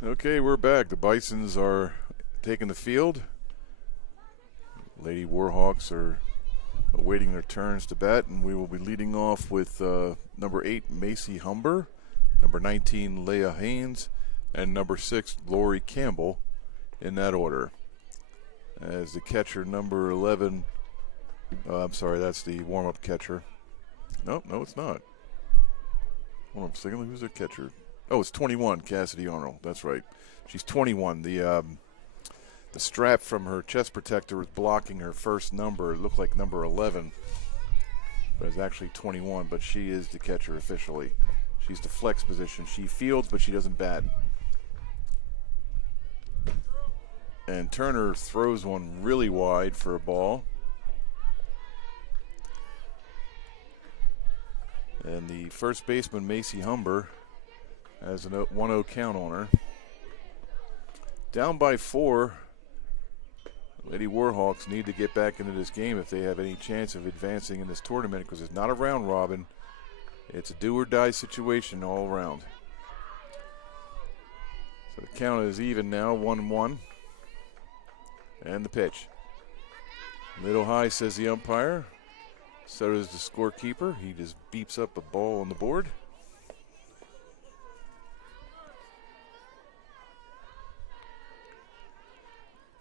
Okay, we're back. The Bisons are taking the field. Lady Warhawks are awaiting their turns to bat, and we will be leading off with number 8, Macy Humber, number 19, Leah Haynes, and number 6, Lori Campbell, in that order. As the catcher, number 11, I'm sorry, that's the warm-up catcher. No, it's not. Hold on a second, who's the catcher? Oh, it's 21, Cassidy Arnold. That's right. She's 21. The strap from her chest protector was blocking her first number. It looked like number 11, but it's actually 21, but she is the catcher officially. She's the flex position. She fields, but she doesn't bat. And Turner throws one really wide for a ball. And the first baseman, Macy Humber, has a 1-0 count on her. Down by 4. Lady Warhawks need to get back into this game if they have any chance of advancing in this tournament, because it's not a round robin. It's a do-or-die situation all around. So the count is even now, 1-1. And the pitch. Little high, says the umpire. So does the scorekeeper. He just beeps up a ball on the board.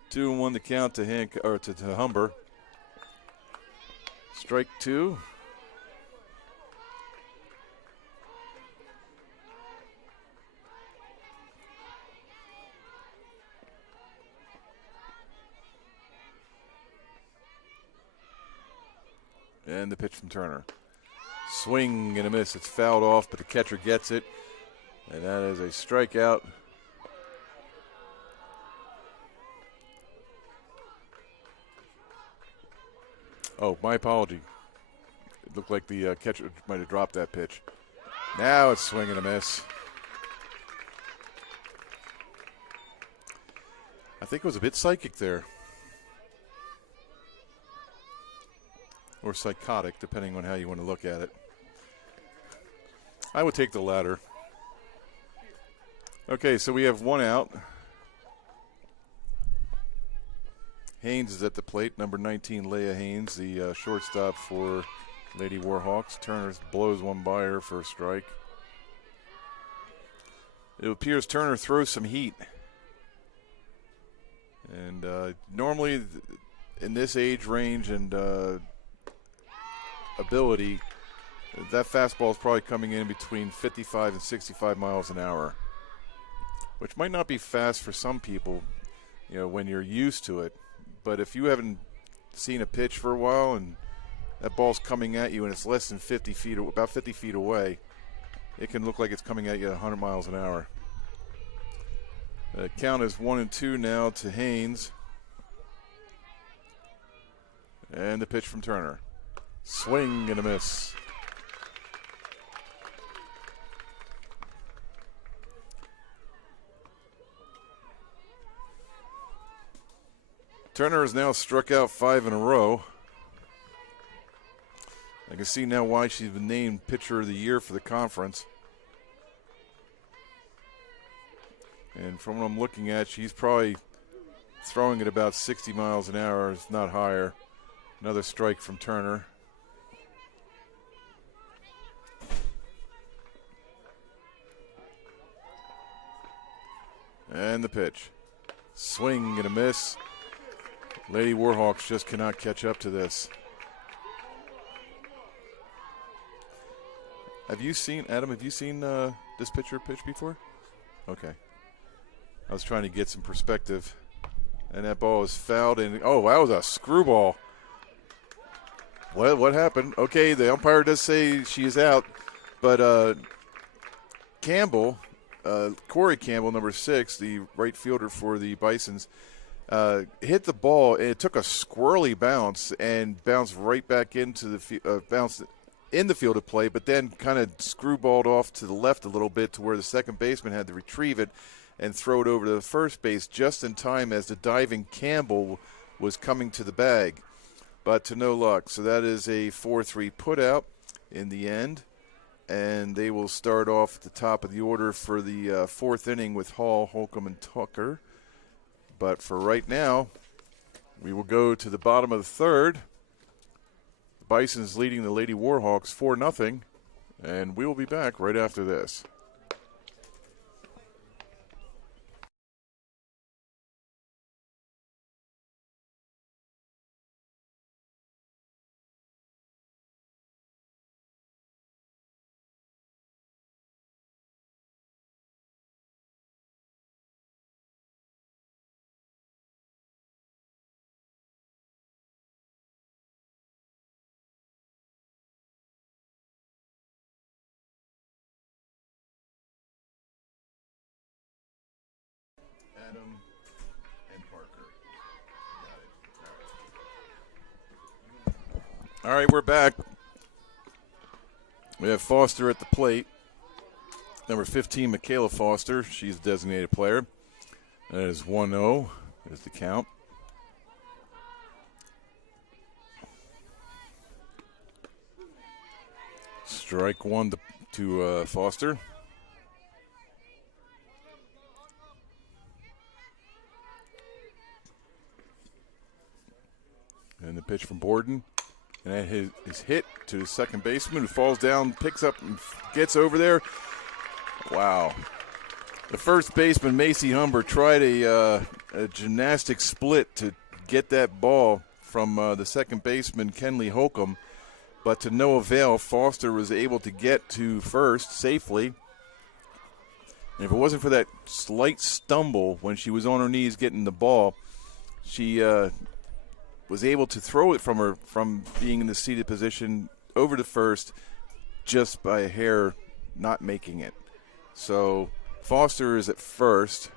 Two and 1 to count to Humber. Strike 2. And the pitch from Turner. Swing and a miss. It's fouled off, but the catcher gets it. And that is a strikeout. Oh, my apology. It looked like the catcher might have dropped that pitch. Now it's swing and a miss. I think it was a bit psychic there. Or psychotic, depending on how you want to look at it. I would take the latter. Okay, so we have 1 out. Haynes is at the plate, number 19, Leah Haynes, the shortstop for Lady Warhawks. Turner blows one by her for a strike. It appears Turner throws some heat. And normally in this age range and ability, that fastball is probably coming in between 55 and 65 miles an hour, which might not be fast for some people, when you're used to it. But if you haven't seen a pitch for a while and that ball's coming at you and it's less than 50 feet, about 50 feet away, it can look like it's coming at you at 100 miles an hour. The count is 1-2 now to Haynes. And the pitch from Turner. Swing and a miss. Turner has now struck out 5 in a row. I can see now why she's been named Pitcher of the Year for the conference. And from what I'm looking at, she's probably throwing at about 60 miles an hour, if not higher. Another strike from Turner. And the pitch. Swing and a miss. Lady Warhawks just cannot catch up to this. Adam, have you seen this pitcher pitch before? Okay. I was trying to get some perspective. And that ball is fouled. And oh, that was a screwball. What happened? Okay, the umpire does say she is out. But Campbell, Corey Campbell, number 6, the right fielder for the Bisons, hit the ball, and it took a squirrely bounce and bounced right back into the bounced in the field of play, but then kind of screwballed off to the left a little bit to where the second baseman had to retrieve it and throw it over to the first base just in time as the diving Campbell was coming to the bag, but to no luck. So that is a 4-3 putout in the end, and they will start off at the top of the order for the fourth inning with Hall, Holcomb, and Tucker. But for right now, we will go to the bottom of the third. The Bison's leading the Lady Warhawks 4-0, and we will be back right after this. Adam and Parker. Got it. All right, we're back. We have Foster at the plate. Number 15, Michaela Foster. She's a designated player. That is 1-0 is the count. Strike one to Foster. And the pitch from Borden. And that is hit to the second baseman, who falls down, picks up, and gets over there. Wow. The first baseman, Macy Humber, tried a gymnastic split to get that ball from the second baseman, Kenley Holcomb. But to no avail. Foster was able to get to first safely. And if it wasn't for that slight stumble when she was on her knees getting the ball, she was able to throw it from being in the seated position over to first just by a hair, not making it. So Foster is at first.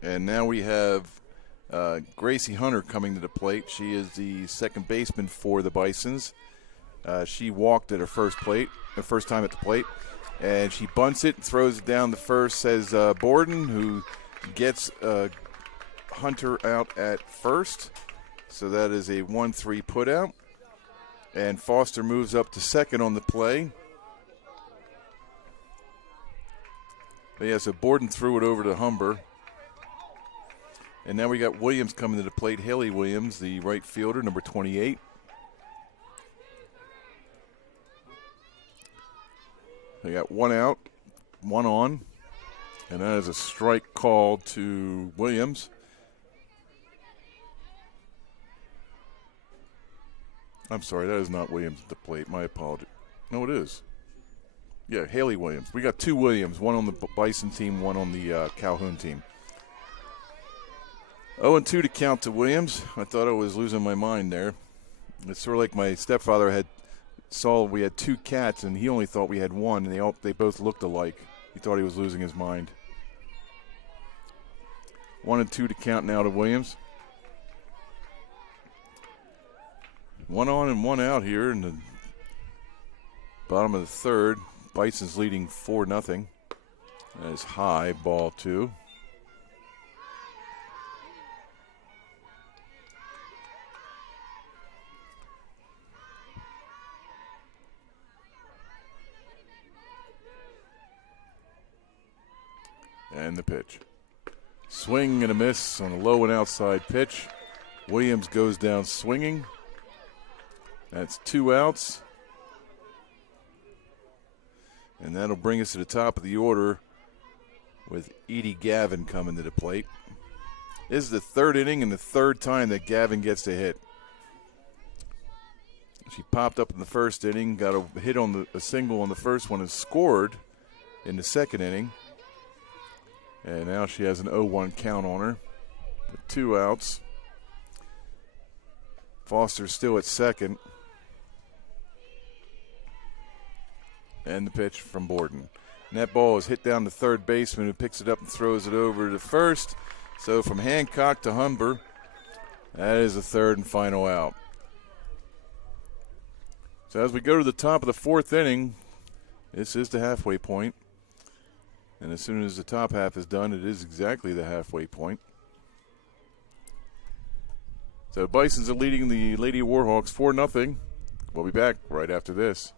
And now we have Gracie Hunter coming to the plate. She is the second baseman for the Bisons. She walked at her first time at the plate. And she bunts it and throws it down the first, says Borden, who gets Hunter out at first. So that is a 1-3 put out. And Foster moves up to second on the play. But yeah, so Borden threw it over to Humber. And now we got Williams coming to the plate. Haley Williams, the right fielder, number 28. They got one out, one on. And that is a strike called to Williams. I'm sorry, that is not Williams at the plate. My apology. No, it is. Yeah, Haley Williams. We got two Williams, one on the Bison team, one on the Calhoun team. 0-2 to count to Williams. I thought I was losing my mind there. It's sort of like my stepfather saw we had two cats, and he only thought we had one, and they both looked alike. He thought he was losing his mind. 1-2 to count now to Williams. One on and one out here in the bottom of the third. Bison's leading 4-0. That is high, ball two. And the pitch. Swing and a miss on a low and outside pitch. Williams goes down swinging. That's 2 outs. And that'll bring us to the top of the order with Edie Gavin coming to the plate. This is the third inning and the third time that Gavin gets a hit. She popped up in the first inning, got a hit on a single on the first one, and scored in the second inning. And now she has an 0-1 count on her with 2 outs. Foster's still at second. And the pitch from Borden. And that ball is hit down to third baseman, who picks it up and throws it over to first. So from Hancock to Humber, that is the third and final out. So as we go to the top of the fourth inning, this is the halfway point. And as soon as the top half is done, it is exactly the halfway point. So Bisons are leading the Lady Warhawks 4-0. We'll be back right after this.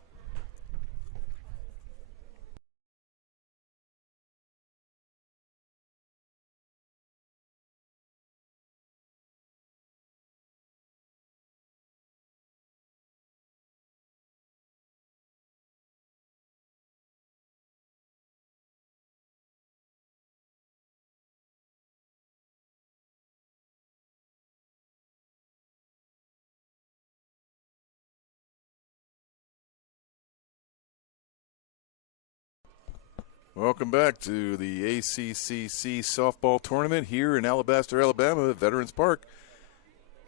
Welcome back to the ACCC softball tournament here in Alabaster, Alabama, at Veterans Park.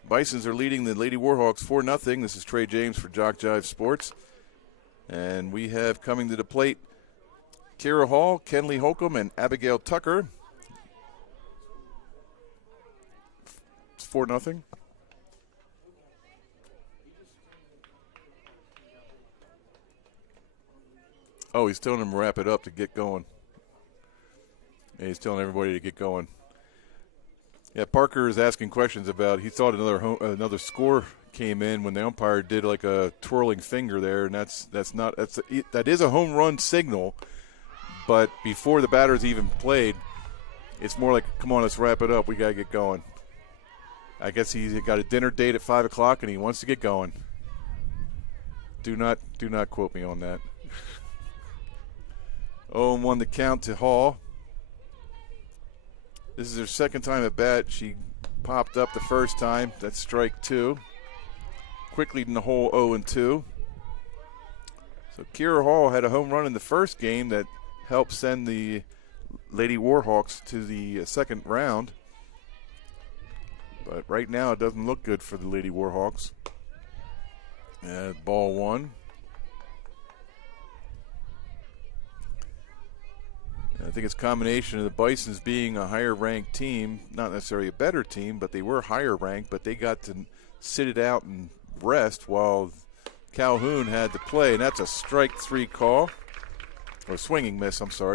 Bisons are leading the Lady Warhawks 4-0. This is Trey James for JockJive Sports. And we have coming to the plate Kira Hall, Kenley Holcomb, and Abigail Tucker. It's 4-0. Oh, he's telling him to wrap it up to get going. And he's telling everybody to get going. Yeah, Parker is asking questions about. He thought another score came in when the umpire did like a twirling finger there, and that is a home run signal. But before the batters even played, it's more like, come on, let's wrap it up. We gotta get going. I guess he's got a dinner date at 5 o'clock, and he wants to get going. Do not quote me on that. 0-1 the count to Hall. This is her second time at bat. She popped up the first time. That's strike 2. Quickly in the hole, 0-2. So Kira Hall had a home run in the first game that helped send the Lady Warhawks to the second round. But right now it doesn't look good for the Lady Warhawks. Ball 1. I think it's a combination of the Bisons being a higher ranked team, not necessarily a better team, but they were higher ranked, but they got to sit it out and rest while Calhoun had to play, and that's a strike 3 call. Or swing and miss. So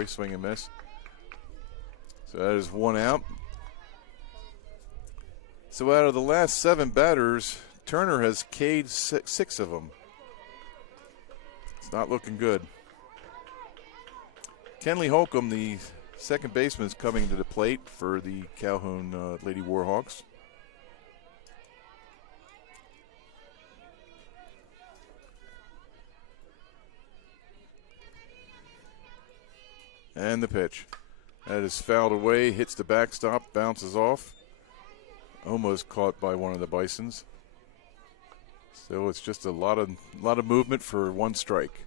that is 1 out. So out of the last 7 batters, Turner has K'd 6 of them. It's not looking good. Kenley Holcomb, the second baseman, is coming to the plate for the Calhoun Lady Warhawks. And the pitch. That is fouled away, hits the backstop, bounces off. Almost caught by one of the Bisons. So it's just a lot of movement for 1 strike.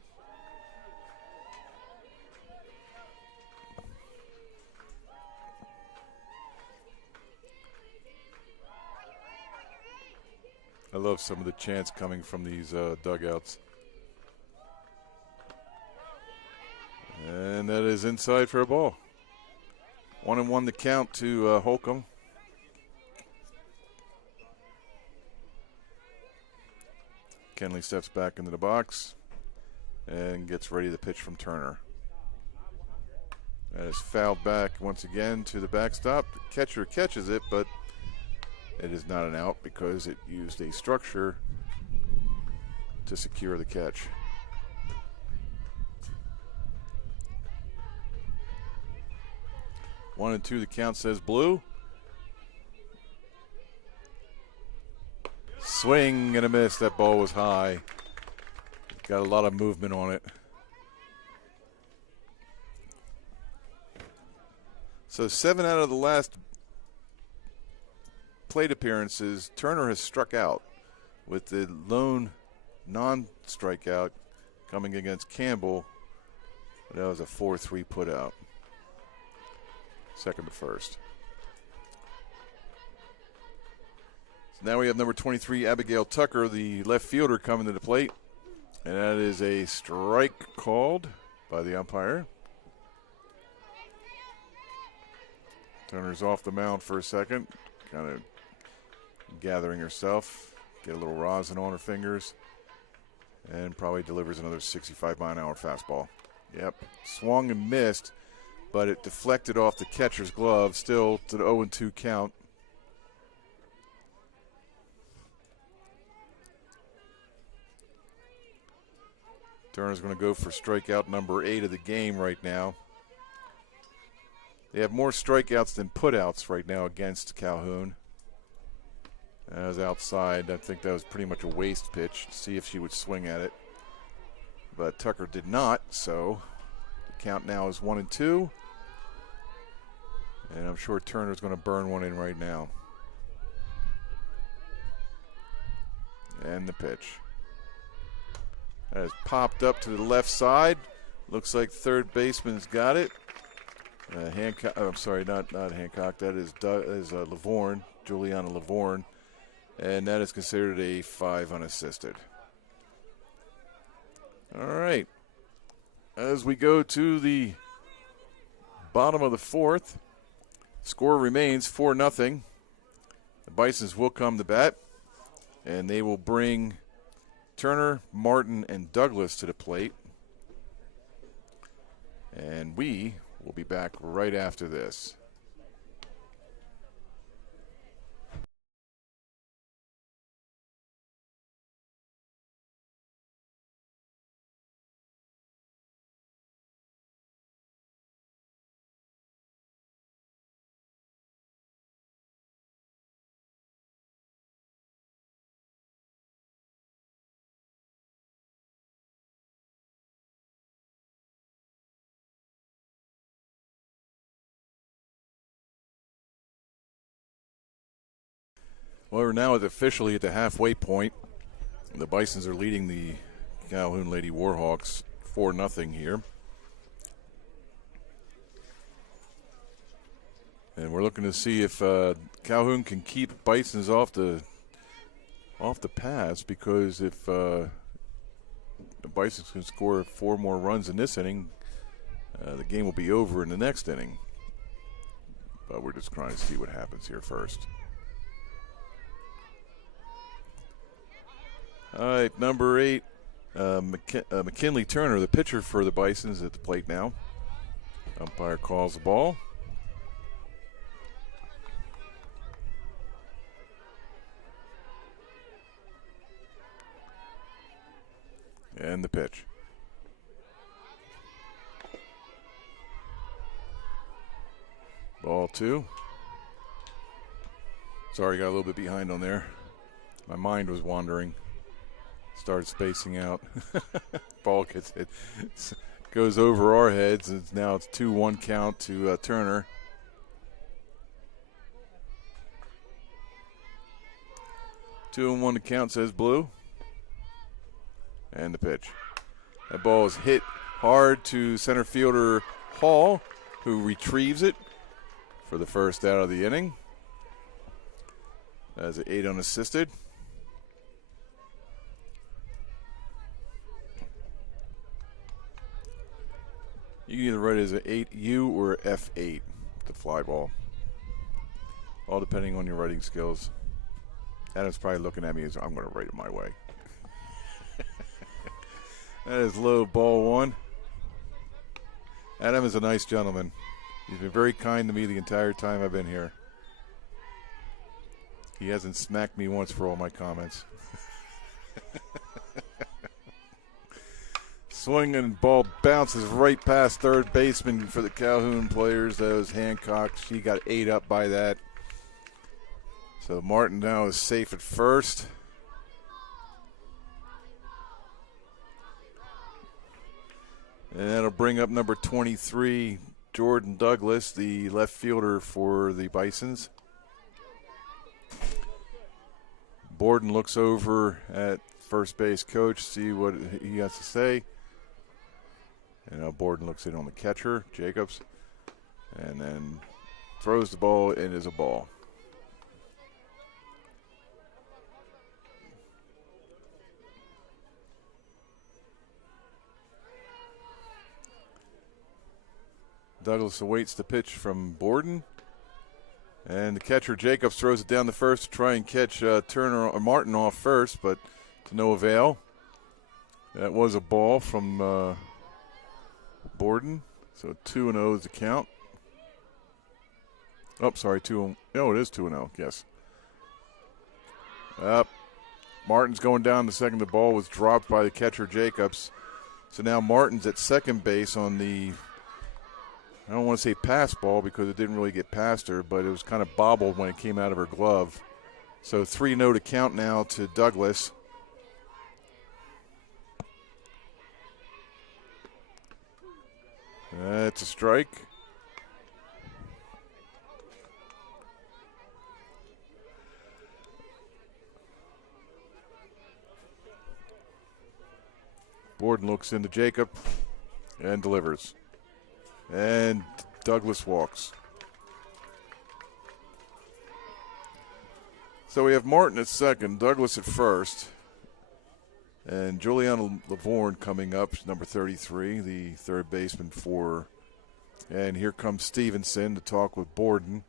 I love some of the chants coming from these dugouts. And that is inside for a ball. 1-1 the count to Holcomb. Kenley steps back into the box and gets ready to pitch from Turner. That is fouled back once again to the backstop. The catcher catches it, but it is not an out because it used a structure to secure the catch. One and 2, the count says blue. Swing and a miss. That ball was high. Got a lot of movement on it. So 7 out of the last plate appearances, Turner has struck out, with the lone non-strikeout coming against Campbell. That was a 4-3 putout. Second to first. So now we have number 23, Abigail Tucker, the left fielder, coming to the plate. And that is a strike called by the umpire. Turner's off the mound for a second, kind of gathering herself, get a little rosin on her fingers, and probably delivers another 65-mile-an-hour fastball. Yep, swung and missed, but it deflected off the catcher's glove, still to the 0-2 count. Turner's going to go for strikeout number 8 of the game right now. They have more strikeouts than putouts right now against Calhoun. That was outside. I think that was pretty much a waste pitch to see if she would swing at it. But Tucker did not, so the count now is 1-2. And I'm sure Turner's going to burn one in right now. And the pitch. That has popped up to the left side. Looks like third baseman's got it. Hancock. I'm sorry, not Hancock. That is Lavorne, Juliana Lavorne, and that is considered a 5 unassisted. All right. As we go to the bottom of the 4th, score remains 4-0. The Bisons will come to bat, and they will bring Turner, Martin, and Douglas to the plate. And we We'll be back right after this. Well, we're now officially at the halfway point. The Bisons are leading the Calhoun Lady Warhawks 4-0 here. And we're looking to see if Calhoun can keep Bisons off the pass, because if the Bisons can score 4 more runs in this inning, the game will be over in the next inning. But we're just trying to see what happens here first. All right, number 8, McKinley Turner, the pitcher for the Bisons, at the plate now. Umpire calls the ball. And the pitch. Ball 2. Sorry, got a little bit behind on there. My mind was wandering. Started spacing out. Ball gets hit. Goes over our heads, and now it's 2-1 count to Turner. Two and 1 to count, says Blue. And the pitch. That ball is hit hard to center fielder Hall, who retrieves it for the first out of the inning. As an 8 unassisted. You can either write it as an 8U or F8, the fly ball. All depending on your writing skills. Adam's probably looking at me as I'm going to write it my way. That is low, ball 1. Adam is a nice gentleman. He's been very kind to me the entire time I've been here. He hasn't smacked me once for all my comments. Swing and ball bounces right past third baseman for the Calhoun players. That was Hancock. She got ate up by that. So Martin now is safe at first. And that'll bring up number 23, Jordan Douglas, the left fielder for the Bisons. Borden looks over at first base coach, see what he has to say. And now Borden looks in on the catcher, Jacobs, and then throws the ball and is a ball. Douglas awaits the pitch from Borden. And the catcher, Jacobs, throws it down the first to try and catch Turner or Martin off first, but to no avail. That was a ball from Borden. So 2-0 is the count. Oh, sorry, 2-0. No, it is 2-0, yes. Martin's going down the second. The ball was dropped by the catcher, Jacobs. So now Martin's at second base on the, I don't want to say pass ball because it didn't really get past her, but it was kind of bobbled when it came out of her glove. So 3-0 to count now to Douglas. That's a strike. Borden looks into Jacob and delivers. And Douglas walks. So we have Martin at second, Douglas at first, and Juliana Lavorne coming up, number 33, the third baseman for. And here comes Stevenson to talk with Borden.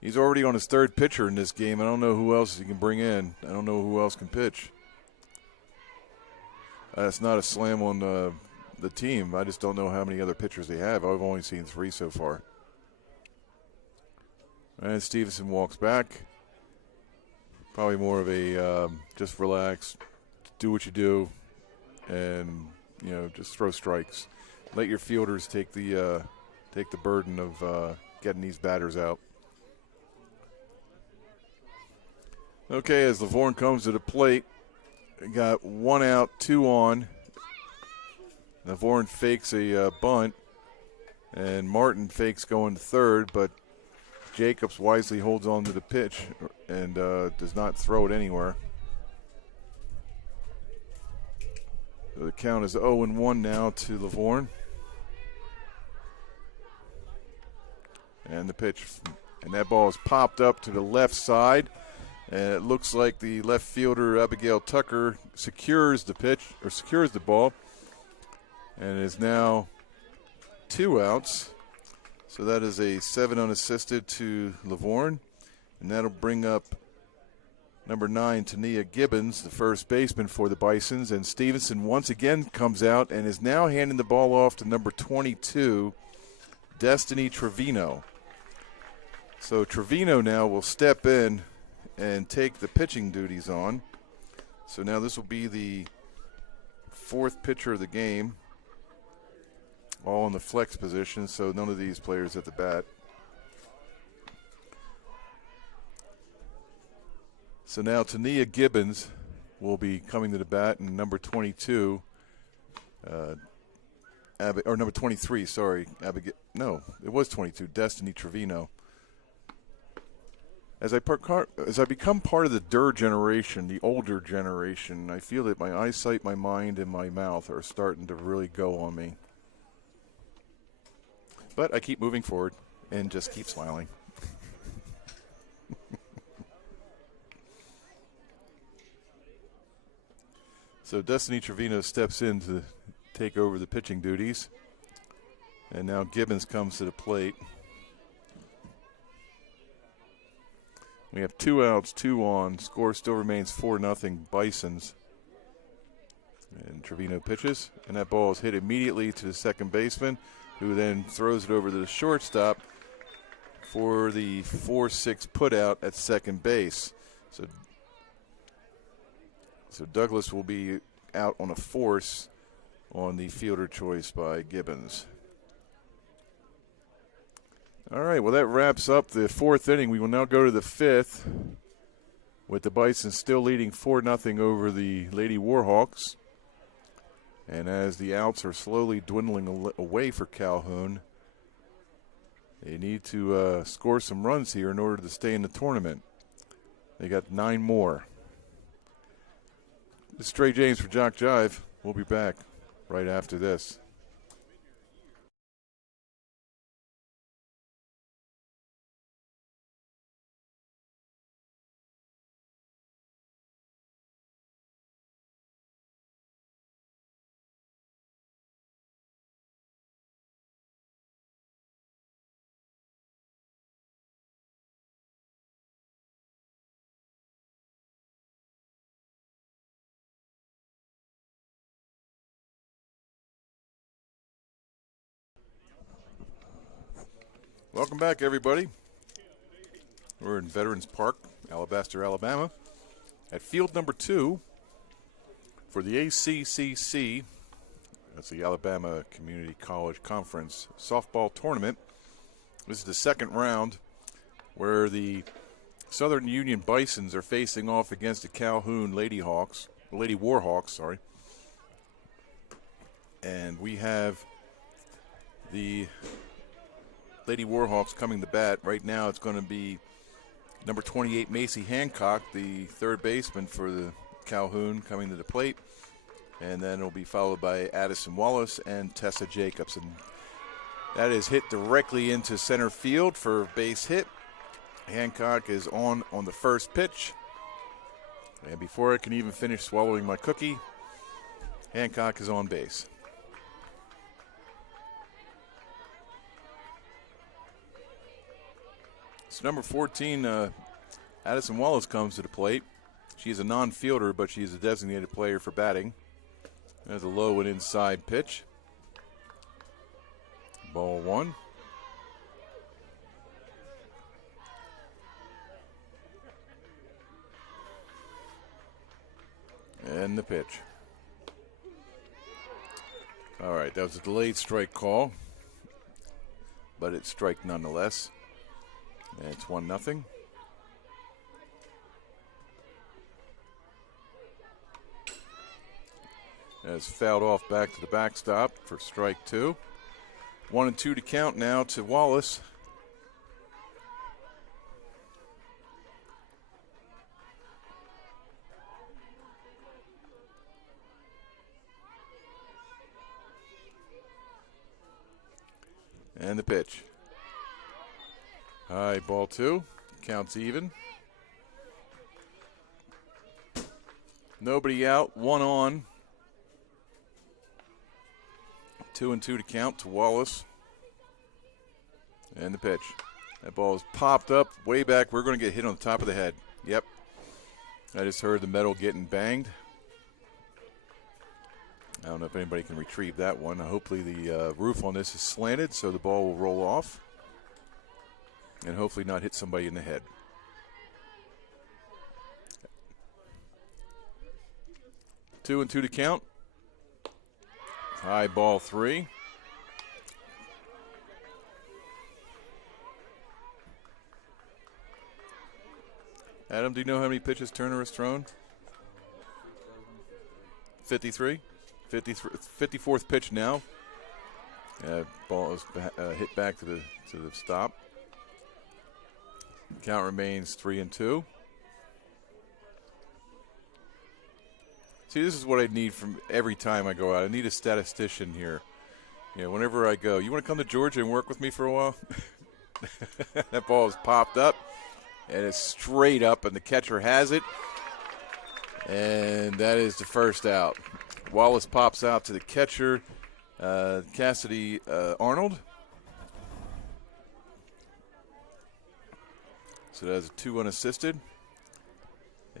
He's already on his third pitcher in this game. I don't know who else he can bring in. I don't know who else can pitch. That's not a slam on the team. I just don't know how many other pitchers they have. I've only seen 3 so far. And Stevenson walks back. Probably more of a just relax, do what you do, and just throw strikes. Let your fielders take the burden of getting these batters out. Okay, as Lavorne comes to the plate, we got 1 out, 2 on. Lavorne fakes a bunt, and Martin fakes going to third, but Jacobs wisely holds on to the pitch and does not throw it anywhere. So the count is 0-1 now to Lavorne. And the pitch, and that ball is popped up to the left side. And it looks like the left fielder, Abigail Tucker, secures the pitch, or secures the ball. And it is now 2 outs. So that is a 7 unassisted to Lavorne. And that'll bring up number 9, Tania Gibbons, the first baseman for the Bisons. And Stevenson once again comes out and is now handing the ball off to number 22, Destiny Trevino. So Trevino now will step in and take the pitching duties on. So now this will be the 4th pitcher of the game, all in the flex position, so none of these players at the bat. So now Tania Gibbons will be coming to the bat, and number 22, or number 23, sorry, no, it was 22, Destiny Trevino. As I become part of the DUR generation, the older generation, I feel that my eyesight, my mind, and my mouth are starting to really go on me. But I keep moving forward and just keep smiling. So Destiny Trevino steps in to take over the pitching duties. And now Gibbons comes to the plate. We have 2 outs, 2 on. Score still remains 4-0 Bisons. And Trevino pitches, and that ball is hit immediately to the second baseman, who then throws it over to the shortstop for the 4-6 putout at second base. So Douglas will be out on a force on the fielder choice by Gibbons. All right, well, that wraps up the 4th inning. We will now go to the 5th with the Bisons still leading 4-0 over the Lady Warhawks. And as the outs are slowly dwindling away for Calhoun, they need to score some runs here in order to stay in the tournament. They got 9 more. This is Trey James for JockJive. We'll be back right after this. Welcome back, everybody. We're in Veterans Park, Alabaster, Alabama, at field number 2 for the ACCC. That's the Alabama Community College Conference softball tournament. This is the second round where the Southern Union Bisons are facing off against the Calhoun Lady Warhawks, sorry. And we have the Lady Warhawks coming to bat. Right now it's going to be number 28, Macy Hancock, the third baseman for the Calhoun, coming to the plate. And then it'll be followed by Addison Wallace and Tessa Jacobs. And that is hit directly into center field for base hit. Hancock is on the first pitch. And before I can even finish swallowing my cookie, Hancock is on base. So number 14, Addison Wallace comes to the plate. She's a non-fielder, but she's a designated player for batting. There's a low and inside pitch. Ball 1. And the pitch. All right, that was a delayed strike call, but it's strike nonetheless. And it's 1-0. As fouled off back to the backstop for strike 2. 1-2 to count now to Wallace. And the pitch. High, ball 2. Counts even. Nobody out, 1 on. 2-2 to count to Wallace. And the pitch. That ball is popped up way back. We're going to get hit on the top of the head. Yep. I just heard the metal getting banged. I don't know if anybody can retrieve that one. Hopefully the roof on this is slanted so the ball will roll off. And hopefully not hit somebody in the head. Two and 2 to count. High, ball 3. Adam, do you know how many pitches Turner has thrown? 53? 54th pitch now. Ball is hit back to the stop. Count remains 3-2. See, this is what I need from every time I go out. I need a statistician here. You know, whenever I go, you want to come to Georgia and work with me for a while? That ball is popped up, and it's straight up, and the catcher has it. And that is the first out. Wallace pops out to the catcher, Cassidy Arnold. So that's a 2 unassisted.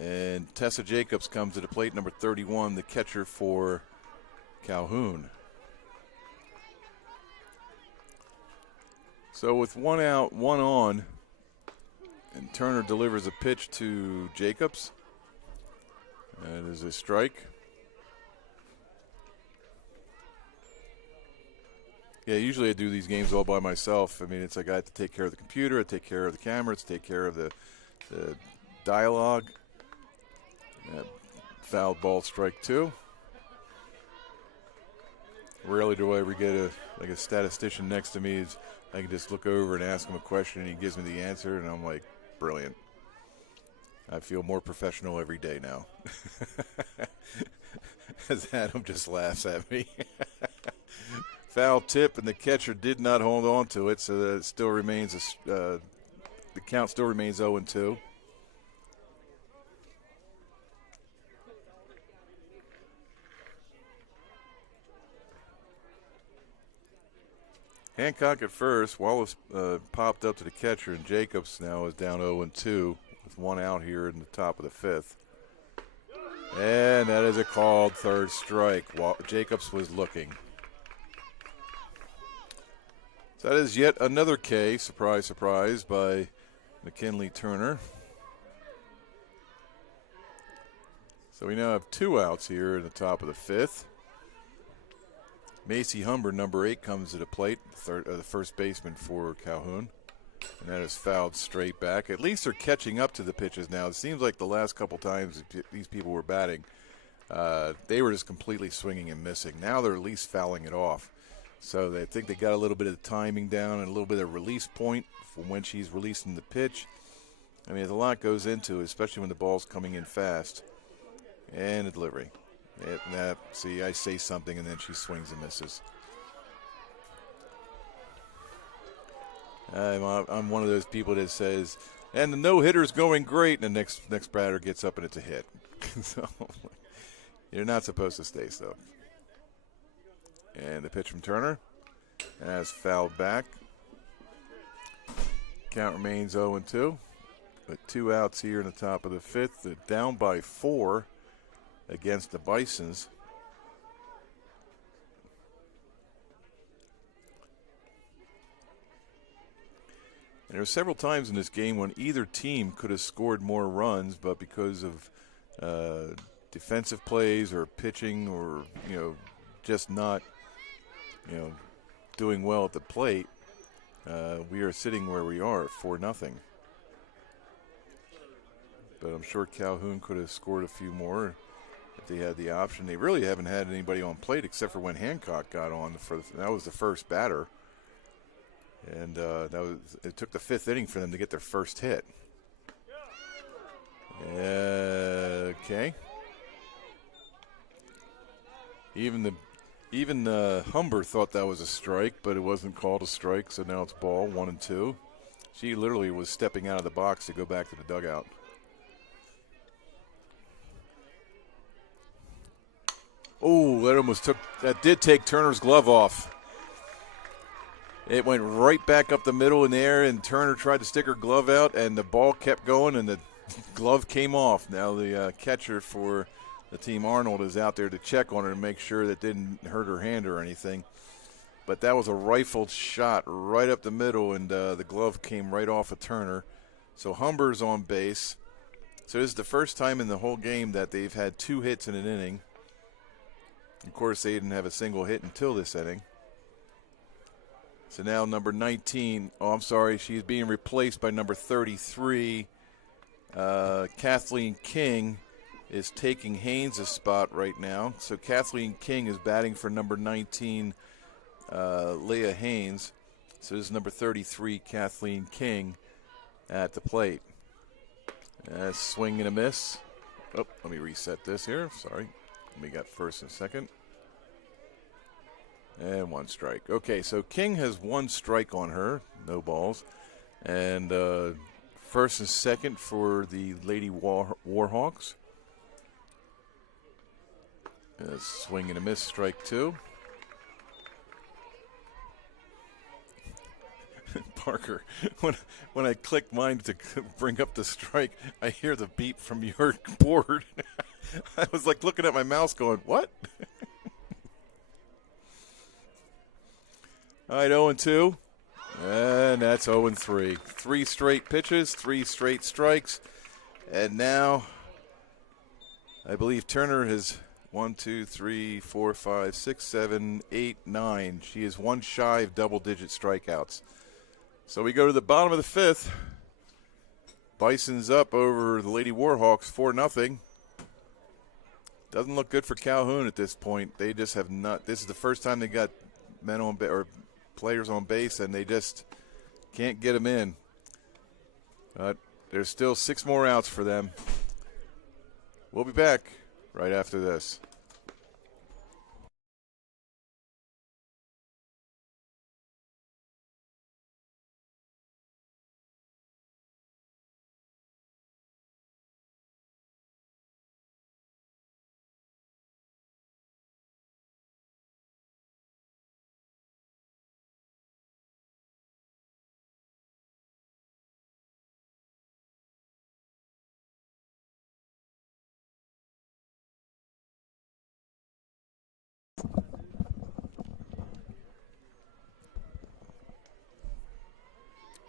And Tessa Jacobs comes to the plate, number 31, the catcher for Calhoun. So with 1 out, 1 on, and Turner delivers a pitch to Jacobs. That is a strike. Yeah, usually I do these games all by myself. I mean, it's like I have to take care of the computer, I take care of the cameras, take care of the dialogue. Foul ball, strike 2. Rarely do I ever get a statistician next to me. I can just look over and ask him a question, and he gives me the answer, and I'm like, brilliant. I feel more professional every day now. As Adam just laughs at me. Foul tip, and the catcher did not hold on to it, so that it still remains the count still remains 0-2. Hancock at first. Wallace popped up to the catcher, and Jacobs now is down 0-2 with 1 out here in the top of the 5th. And that is a called third strike. Jacobs was looking. So that is yet another K, surprise, surprise, by McKinley Turner. So we now have 2 outs here in the top of the 5th. Macy Humber, number 8, comes to the plate, the first baseman for Calhoun. And that is fouled straight back. At least they're catching up to the pitches now. It seems like the last couple times these people were batting, they were just completely swinging and missing. Now they're at least fouling it off. So they think they got a little bit of the timing down and a little bit of release point for when she's releasing the pitch. I mean, there's a lot goes into it, especially when the ball's coming in fast. And the delivery. See, I say something and then she swings and misses. I'm one of those people that says, and the no-hitter's going great, and the next batter gets up and it's a hit. So you're not supposed to stay so. And the pitch from Turner. That's fouled back. Count remains 0-2. With 2 outs here in the top of the 5th. They're down by 4 against the Bisons. There were several times in this game when either team could have scored more runs, but because of defensive plays or pitching or, just not, doing well at the plate, we are sitting where we are at 4-0. But I'm sure Calhoun could have scored a few more if they had the option. They really haven't had anybody on plate except for when Hancock got on. That was the first batter. And it took the 5th inning for them to get their first hit. Okay. Even Humber thought that was a strike, but it wasn't called a strike, so now it's ball 1-2. She literally was stepping out of the box to go back to the dugout. Oh, that did take Turner's glove off. It went right back up the middle in the air, and Turner tried to stick her glove out, and the ball kept going, and the glove came off. Now the catcher for the team, Arnold, is out there to check on her to make sure that didn't hurt her hand or anything. But that was a rifled shot right up the middle, and the glove came right off of Turner. So Humber's on base. So this is the first time in the whole game that they've had 2 hits in an inning. Of course, they didn't have a single hit until this inning. So now number 19, she's being replaced by number 33. Kathleen King is taking Haynes' spot right now. So Kathleen King is batting for number 19, Leah Haynes. So this is number 33, Kathleen King, at the plate. Swing and a miss. Oh, let me reset this here. Sorry. We got first and second. And 1 strike. Okay, so King has 1 strike on her, no balls. And first and second for the Lady Warhawks. Swing and a miss, strike 2. Parker, when I clicked mine to bring up the strike, I hear the beep from your board. I was like looking at my mouse going, what? All right, 0-2. And that's 0-3. 3 straight pitches, 3 straight strikes. And now I believe Turner has 1, 2, 3, 4, 5, 6, 7, 8, 9. She is 1 shy of double-digit strikeouts. So we go to the bottom of the 5th. Bison's up over the Lady Warhawks 4-0. Doesn't look good for Calhoun at this point. They just have not. This is the first time they got men on or players on base, and they just can't get them in. But there's still 6 more outs for them. We'll be back right after this.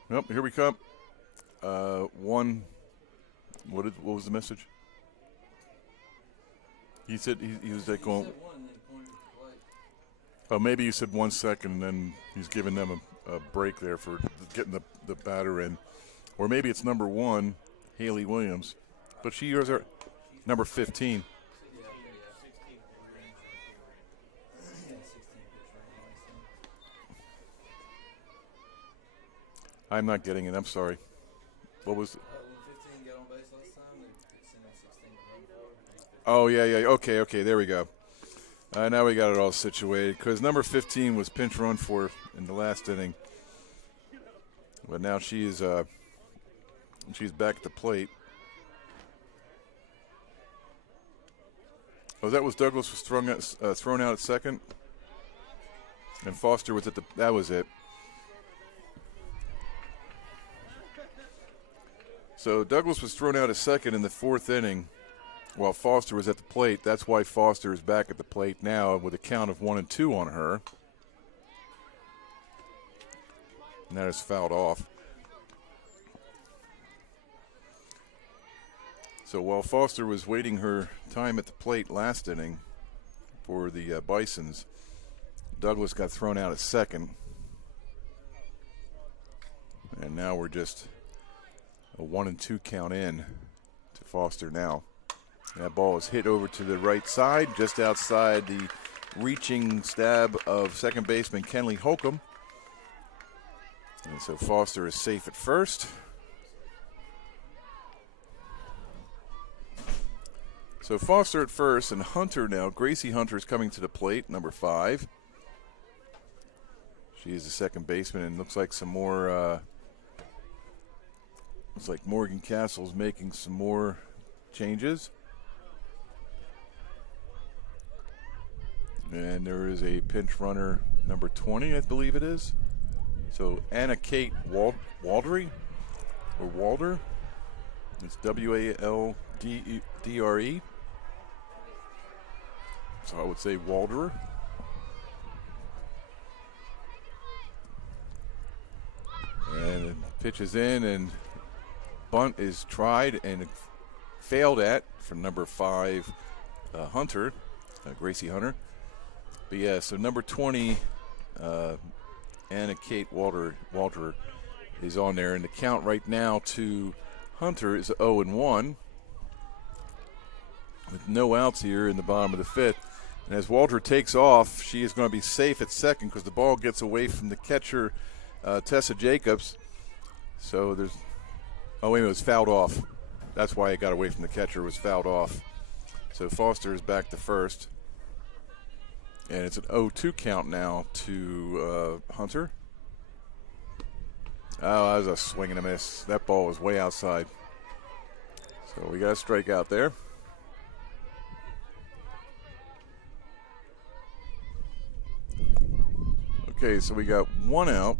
Nope, here we come. What was the message? He said he was like going. Oh, maybe you said 1 second, and then he's giving them a break there for getting the batter in, or maybe it's number 1, Haley Williams, but she is our number 15. I'm not getting it. I'm sorry. What was it? When 15 got on base last time, they sent in 16 to run for. Oh, yeah. Okay, there we go. Now we got it all situated because number 15 was pinch run for in the last inning. But now she's back at the plate. Oh, that was Douglas was thrown out at second? And Foster was that was it. So Douglas was thrown out at second in the 4th inning while Foster was at the plate. That's why Foster is back at the plate now with a count of 1-2 on her. And that is fouled off. So while Foster was waiting her time at the plate last inning for the Bisons, Douglas got thrown out at second. And now we're just a 1-2 count in to Foster now. That ball is hit over to the right side, just outside the reaching stab of second baseman Kenley Holcomb. And so Foster is safe at first. So Foster at first, and Hunter now. Gracie Hunter is coming to the plate, number 5. She is the second baseman, and looks like some more. Looks like Morgan Castle's making some more changes. And there is a pinch runner, number 20, I believe it is. So Anna Kate Waldre, or Walder. It's Waldre. So I would say Walder. And it pitches in, and bunt is tried and failed at from number 5, Hunter, Gracie Hunter. But yeah, so number 20, Anna Kate Walter is on there, and the count right now to Hunter is 0-1 with no outs here in the bottom of the 5th. And as Walter takes off, she is going to be safe at second because the ball gets away from the catcher, Tessa Jacobs. So there's, oh wait, it was fouled off. That's why it got away from the catcher, it was fouled off. So Foster is back to first. And it's an 0-2 count now to Hunter. Oh, that was a swing and a miss. That ball was way outside. So we got a strikeout there. Okay, so we got one out.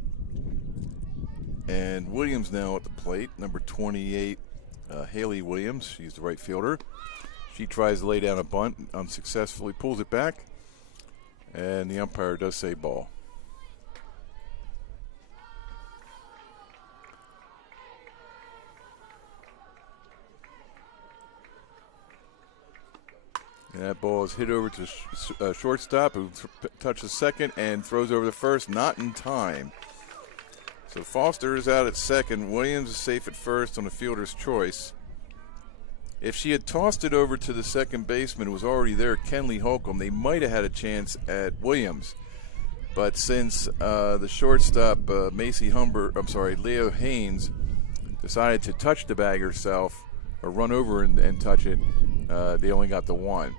And Williams now at the plate, number 28, Haley Williams. She's the right fielder. She tries to lay down a bunt, unsuccessfully pulls it back. And the umpire does say ball. And that ball is hit over to shortstop, who touches second and throws over the first, not in time. So Foster is out at second. Williams is safe at first on the fielder's choice. If she had tossed it over to the second baseman who was already there, Kenley Holcomb, they might have had a chance at Williams. But since the shortstop, Leo Haynes, decided to touch the bag herself, or run over and touch it, they only got the one.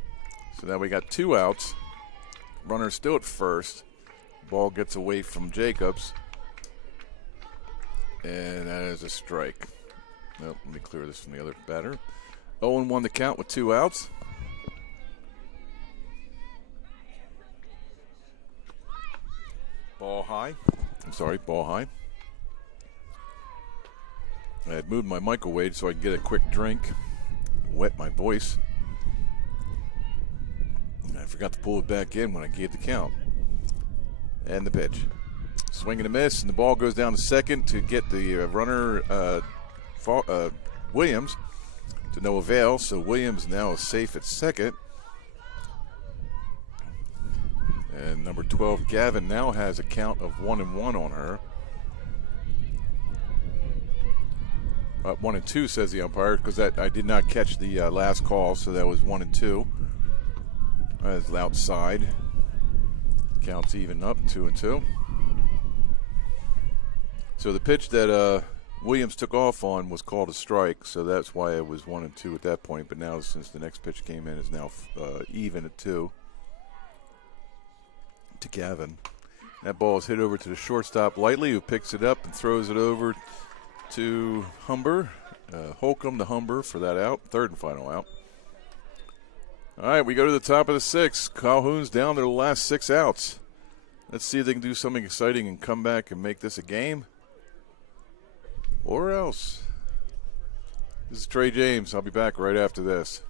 So now we got 2 outs. Runner still at first. Ball gets away from Jacobs. And that is a strike. Nope, let me clear this from the other batter. 0-1 the count with 2 outs. Ball high. I had moved my microwave so I could get a quick drink. Wet my voice. And I forgot to pull it back in when I gave the count. And the pitch. Swing and a miss, and the ball goes down to second to get the runner, Williams, to no avail. So Williams now is safe at second. And number 12, Gavin, now has a count of 1-1 on her. 1-2, says the umpire, because I did not catch the last call, so that was 1-2. That's outside. Counts even up, 2-2. So the pitch that Williams took off on was called a strike, so that's why it was 1-2 at that point. But now, since the next pitch came in, is now even at 2 to Gavin. That ball is hit over to the shortstop lightly, who picks it up and throws it over to Humber. Holcomb to Humber for that out, third and final out. All right, we go to the top of the 6th. Calhoun's down to the last 6 outs. Let's see if they can do something exciting and come back and make this a game. Or else. This is Trey James. I'll be back right after this.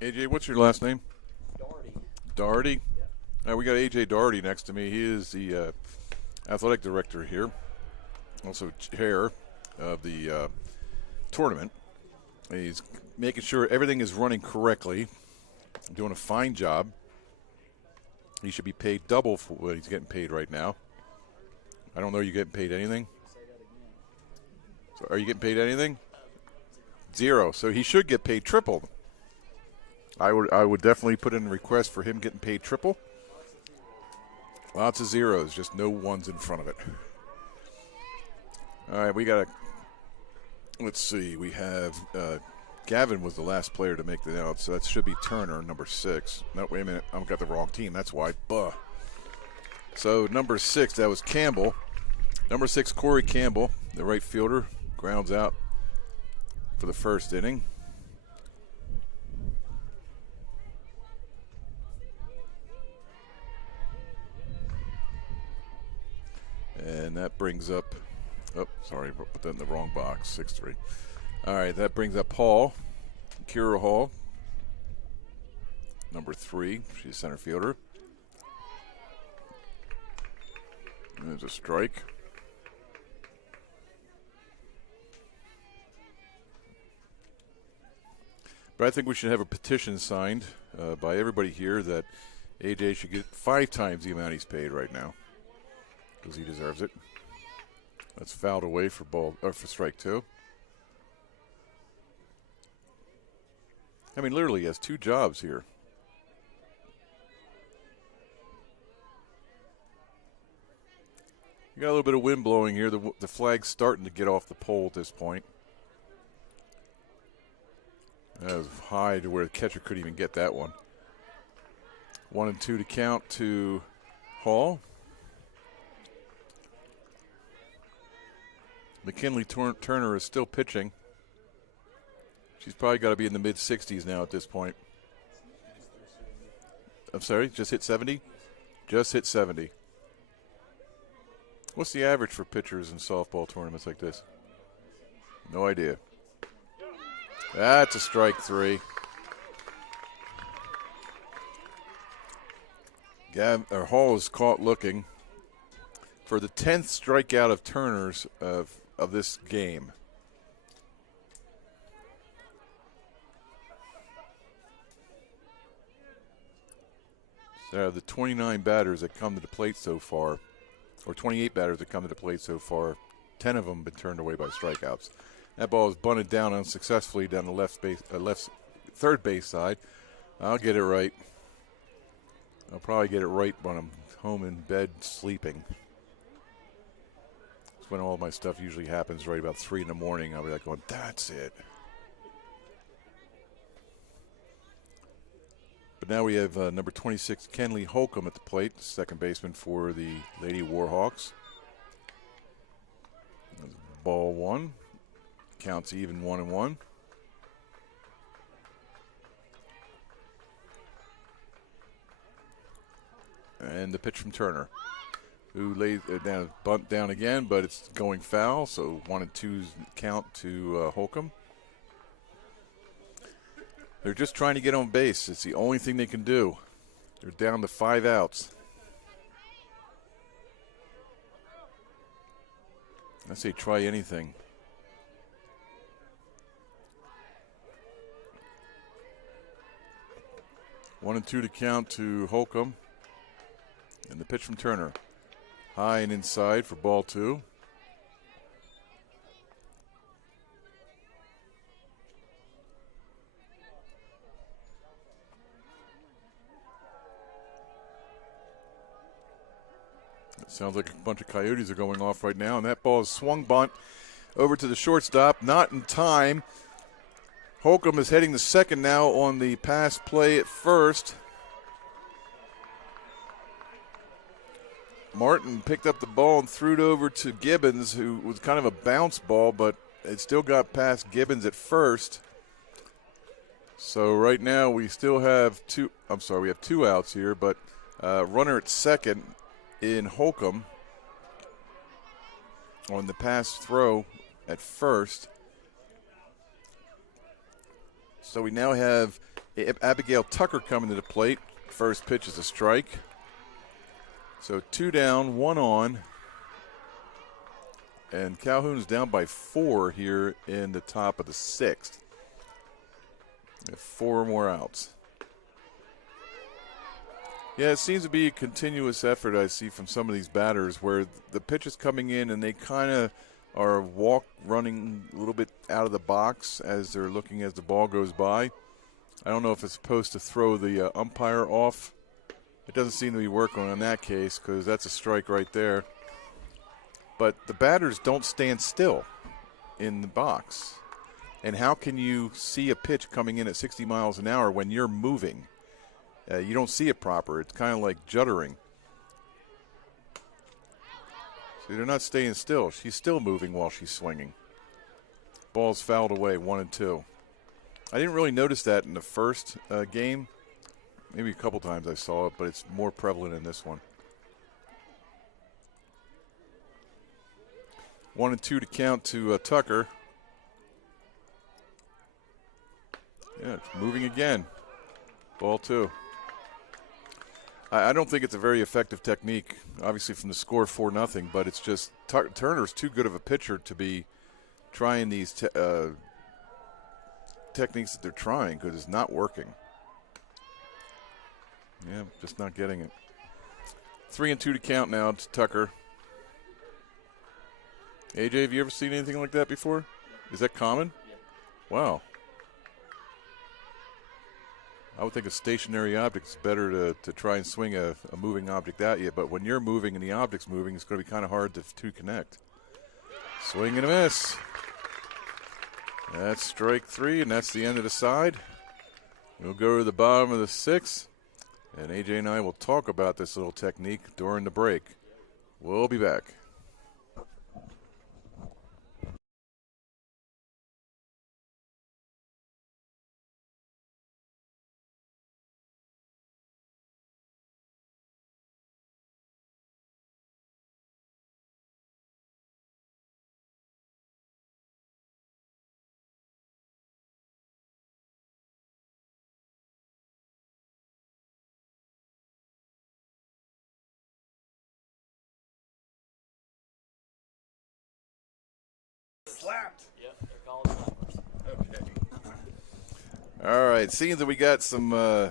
AJ, what's your last name? Doherty. Doherty. Yep. We got AJ Doherty next to me. He is the athletic director here, also chair of the tournament. He's making sure everything is running correctly, doing a fine job. He should be paid double for what he's getting paid right now. I don't know, you getting paid anything? Say that again. So are you getting paid anything? Zero. So he should get paid triple. I would definitely put in a request for him getting paid triple. Lots of zeros, just no ones in front of it. All right, we got a. Let's see. We have Gavin was the last player to make the out, so that should be Turner, number 6. No, wait a minute. I've got the wrong team. That's why. Buh. So number 6, that was Campbell. Number 6, Corey Campbell, the right fielder, grounds out for the first inning. And that brings up, sorry, put that in the wrong box, 6-3. All right, that brings up Hall, Kira Hall, number 3. She's center fielder. There's a strike. But I think we should have a petition signed by everybody here that AJ should get 5 times the amount he's paid right now, because he deserves it. That's fouled away for for strike 2. I mean, literally, he has 2 jobs here. You got a little bit of wind blowing here. The flag's starting to get off the pole at this point. That was high to where the catcher couldn't even get that one. 1-2 to count to Hall. McKinley Turner is still pitching. She's probably got to be in the mid-60s now at this point. I'm sorry, just hit 70? Just hit 70. What's the average for pitchers in softball tournaments like this? No idea. That's a strike 3. Hall is caught looking for the 10th strikeout of Turner's of this game. So the 29 batters that come to the plate so far, or 28 batters that come to the plate so far, 10 of them have been turned away by strikeouts. That ball is bunted down unsuccessfully down the third base side. I'll get it right. I'll probably get it right when I'm home in bed sleeping. That's when all my stuff usually happens, right about 3 in the morning. I'll be like going, that's it. But now we have number 26, Kenley Holcomb at the plate, second baseman for the Lady Warhawks. Ball 1. Counts even 1-1. And the pitch from Turner, who lays it down, bunt down again, but it's going foul, so 1-2 count to Holcomb. They're just trying to get on base. It's the only thing they can do. They're down to 5 outs. I say try anything. One and 2 to count to Holcomb. And the pitch from Turner. High and inside for ball 2. It sounds like a bunch of coyotes are going off right now, and that ball is swung bunt over to the shortstop, not in time. Holcomb is heading to second now on the pass play at first. Martin picked up the ball and threw it over to Gibbons, who was kind of a bounce ball, but it still got past Gibbons at first. So right now we still have we have 2 outs here, but runner at second in Holcomb on the pass throw at first. So we now have Abigail Tucker coming to the plate. First pitch is a strike. So 2 down, 1 on. And Calhoun's down by 4 here in the top of the 6th. 4 more outs. Yeah, it seems to be a continuous effort I see from some of these batters where the pitch is coming in and they kind of are running a little bit out of the box as they're looking as the ball goes by. I don't know if it's supposed to throw the umpire off. It doesn't seem to be working on that case because that's a strike right there. But the batters don't stand still in the box. And how can you see a pitch coming in at 60 miles an hour when you're moving? You don't see it proper. It's kind of like juddering. See, they're not staying still. She's still moving while she's swinging. Ball's fouled away, 1-2. I didn't really notice that in the first game. Maybe a couple times I saw it, but it's more prevalent in this one. 1-2 to count to Tucker. Yeah, it's moving again. Ball 2. I don't think it's a very effective technique, obviously from the score 4-0, but it's just Turner's too good of a pitcher to be trying these techniques that they're trying because it's not working. Yeah, just not getting it. 3-2 to count now to Tucker. AJ, have you ever seen anything like that before? Is that common? Yeah. Wow. I would think a stationary object is better to try and swing a moving object at you, but when you're moving and the object's moving, it's going to be kind of hard to connect. Swing and a miss. That's strike 3, and that's the end of the side. We'll go to the bottom of the 6th, and AJ and I will talk about this little technique during the break. We'll be back. Slapped. Yep, they're called slappers. Okay. All right, seeing that we got some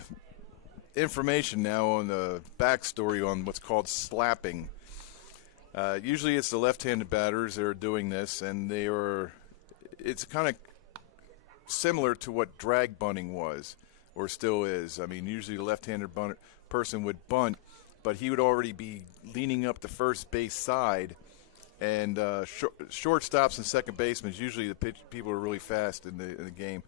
information now on the backstory on what's called slapping. Usually it's the left-handed batters that are doing this, and it's kind of similar to what drag bunting was, or still is. I mean, usually the left-handed person would bunt, but he would already be leaning up the first base side, and shortstops and second basemen, usually the people are really fast in the game.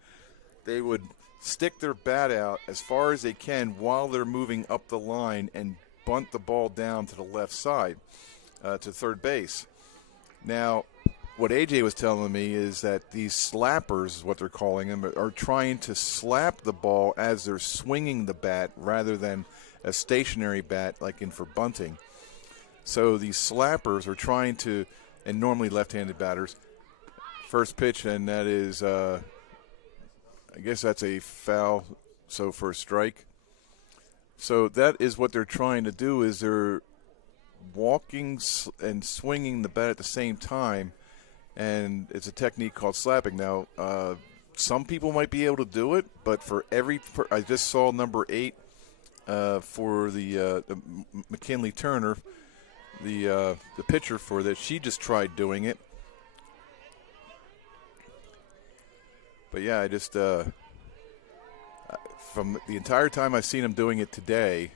They would stick their bat out as far as they can while they're moving up the line and bunt the ball down to the left side to third base. Now, what AJ was telling me is that these slappers, is what they're calling them, are trying to slap the ball as they're swinging the bat rather than a stationary bat like in for bunting. So these slappers are trying to, and normally left-handed batters, first pitch, and that is, I guess that's a foul, so for a strike. So that is what they're trying to do, is they're walking and swinging the bat at the same time, and it's a technique called slapping. Now, some people might be able to do it, but for I just saw number 8 for the McKinley Turner, the pitcher for that. She just tried doing it. But yeah, I just from the entire time I've seen him doing it today,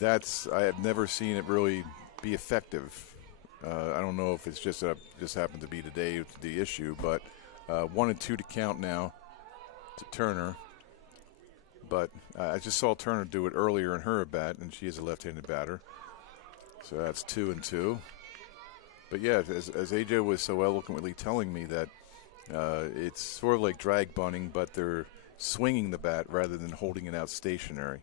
I have never seen it really be effective. I don't know if it's just happened to be today the issue, but 1-2 to count now to Turner. But I just saw Turner do it earlier in her at bat, and she is a left-handed batter. So that's 2-2. But yeah, as AJ was so eloquently telling me that it's sort of like drag bunting, but they're swinging the bat rather than holding it out stationary.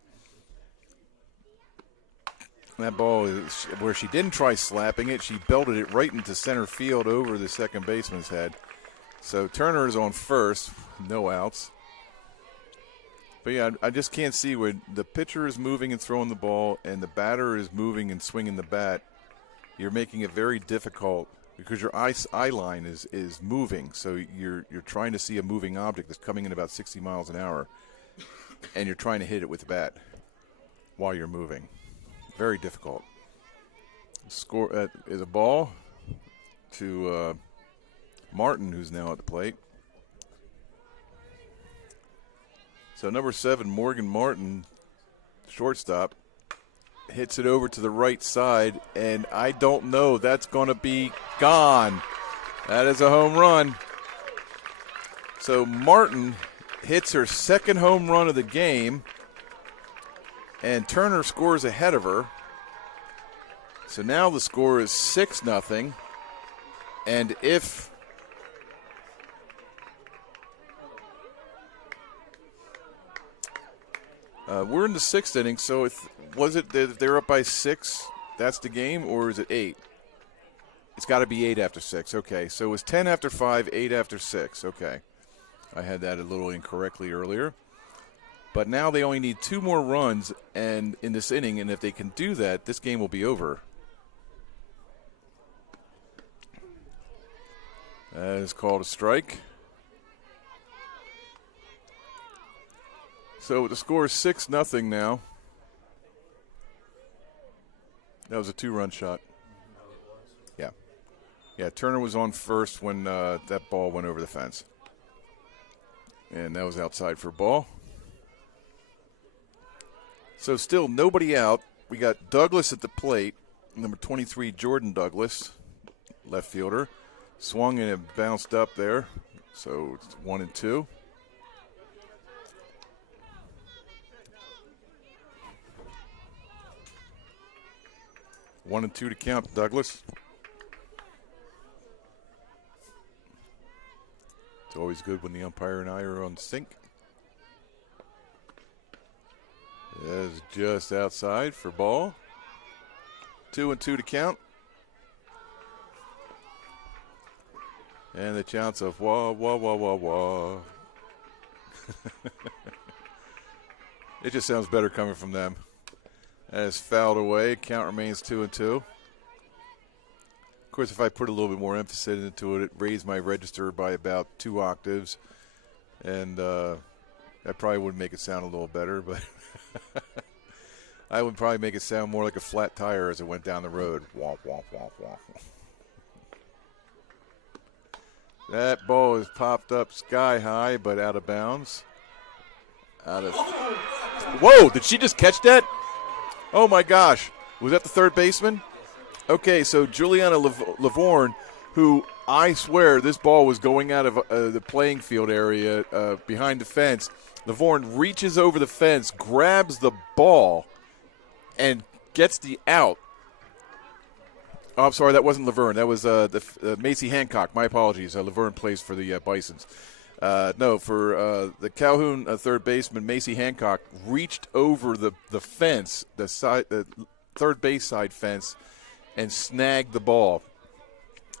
That ball is where she didn't try slapping it. She belted it right into center field over the second baseman's head. So Turner is on first, no outs. But yeah, I just can't see when the pitcher is moving and throwing the ball and the batter is moving and swinging the bat. You're making it very difficult because your eye line is moving. So you're trying to see a moving object that's coming in about 60 miles an hour, and you're trying to hit it with the bat while you're moving. Very difficult. Score is a ball to Martin, who's now at the plate. So number 7, Morgan Martin, shortstop, hits it over to the right side, and I don't know. That's going to be gone. That is a home run. So Martin hits her second home run of the game, and Turner scores ahead of her. So now the score is 6-0, and if we're in the 6th inning, so was it that they're up by 6, that's the game, or is it 8? It's got to be 8 after 6. Okay, so it was 10 after 5, 8 after 6. Okay, I had that a little incorrectly earlier. But now they only need 2 more runs and in this inning, and if they can do that, this game will be over. That is called a strike. So the score is 6-0 now. That was a 2-run shot. Yeah. Yeah, Turner was on first when that ball went over the fence. And that was outside for a ball. So still nobody out. We got Douglas at the plate, number 23, Jordan Douglas, left fielder. Swung and it bounced up there. So it's 1-2. One and 2 to count, Douglas. It's always good when the umpire and I are on sync. That's just outside for ball. 2-2 to count. And the chants of wah, wah, wah, wah, wah. It just sounds better coming from them. As fouled away, count remains 2-2. Of course, if I put a little bit more emphasis into it, it raised my register by about 2 octaves. And that probably would make it sound a little better, but I would probably make it sound more like a flat tire as it went down the road. Wah, wah, wah, wah. That ball is popped up sky high, but out of bounds. Whoa, did she just catch that? Oh, my gosh. Was that the third baseman? Okay, so Juliana Lavorne, who I swear this ball was going out of the playing field area behind the fence. Lavorne reaches over the fence, grabs the ball, and gets the out. Oh, I'm sorry, that wasn't Laverne. That was Macy Hancock. My apologies. Laverne plays for the Bisons. No, for the Calhoun third baseman, Macy Hancock reached over the fence, the third base side fence, and snagged the ball.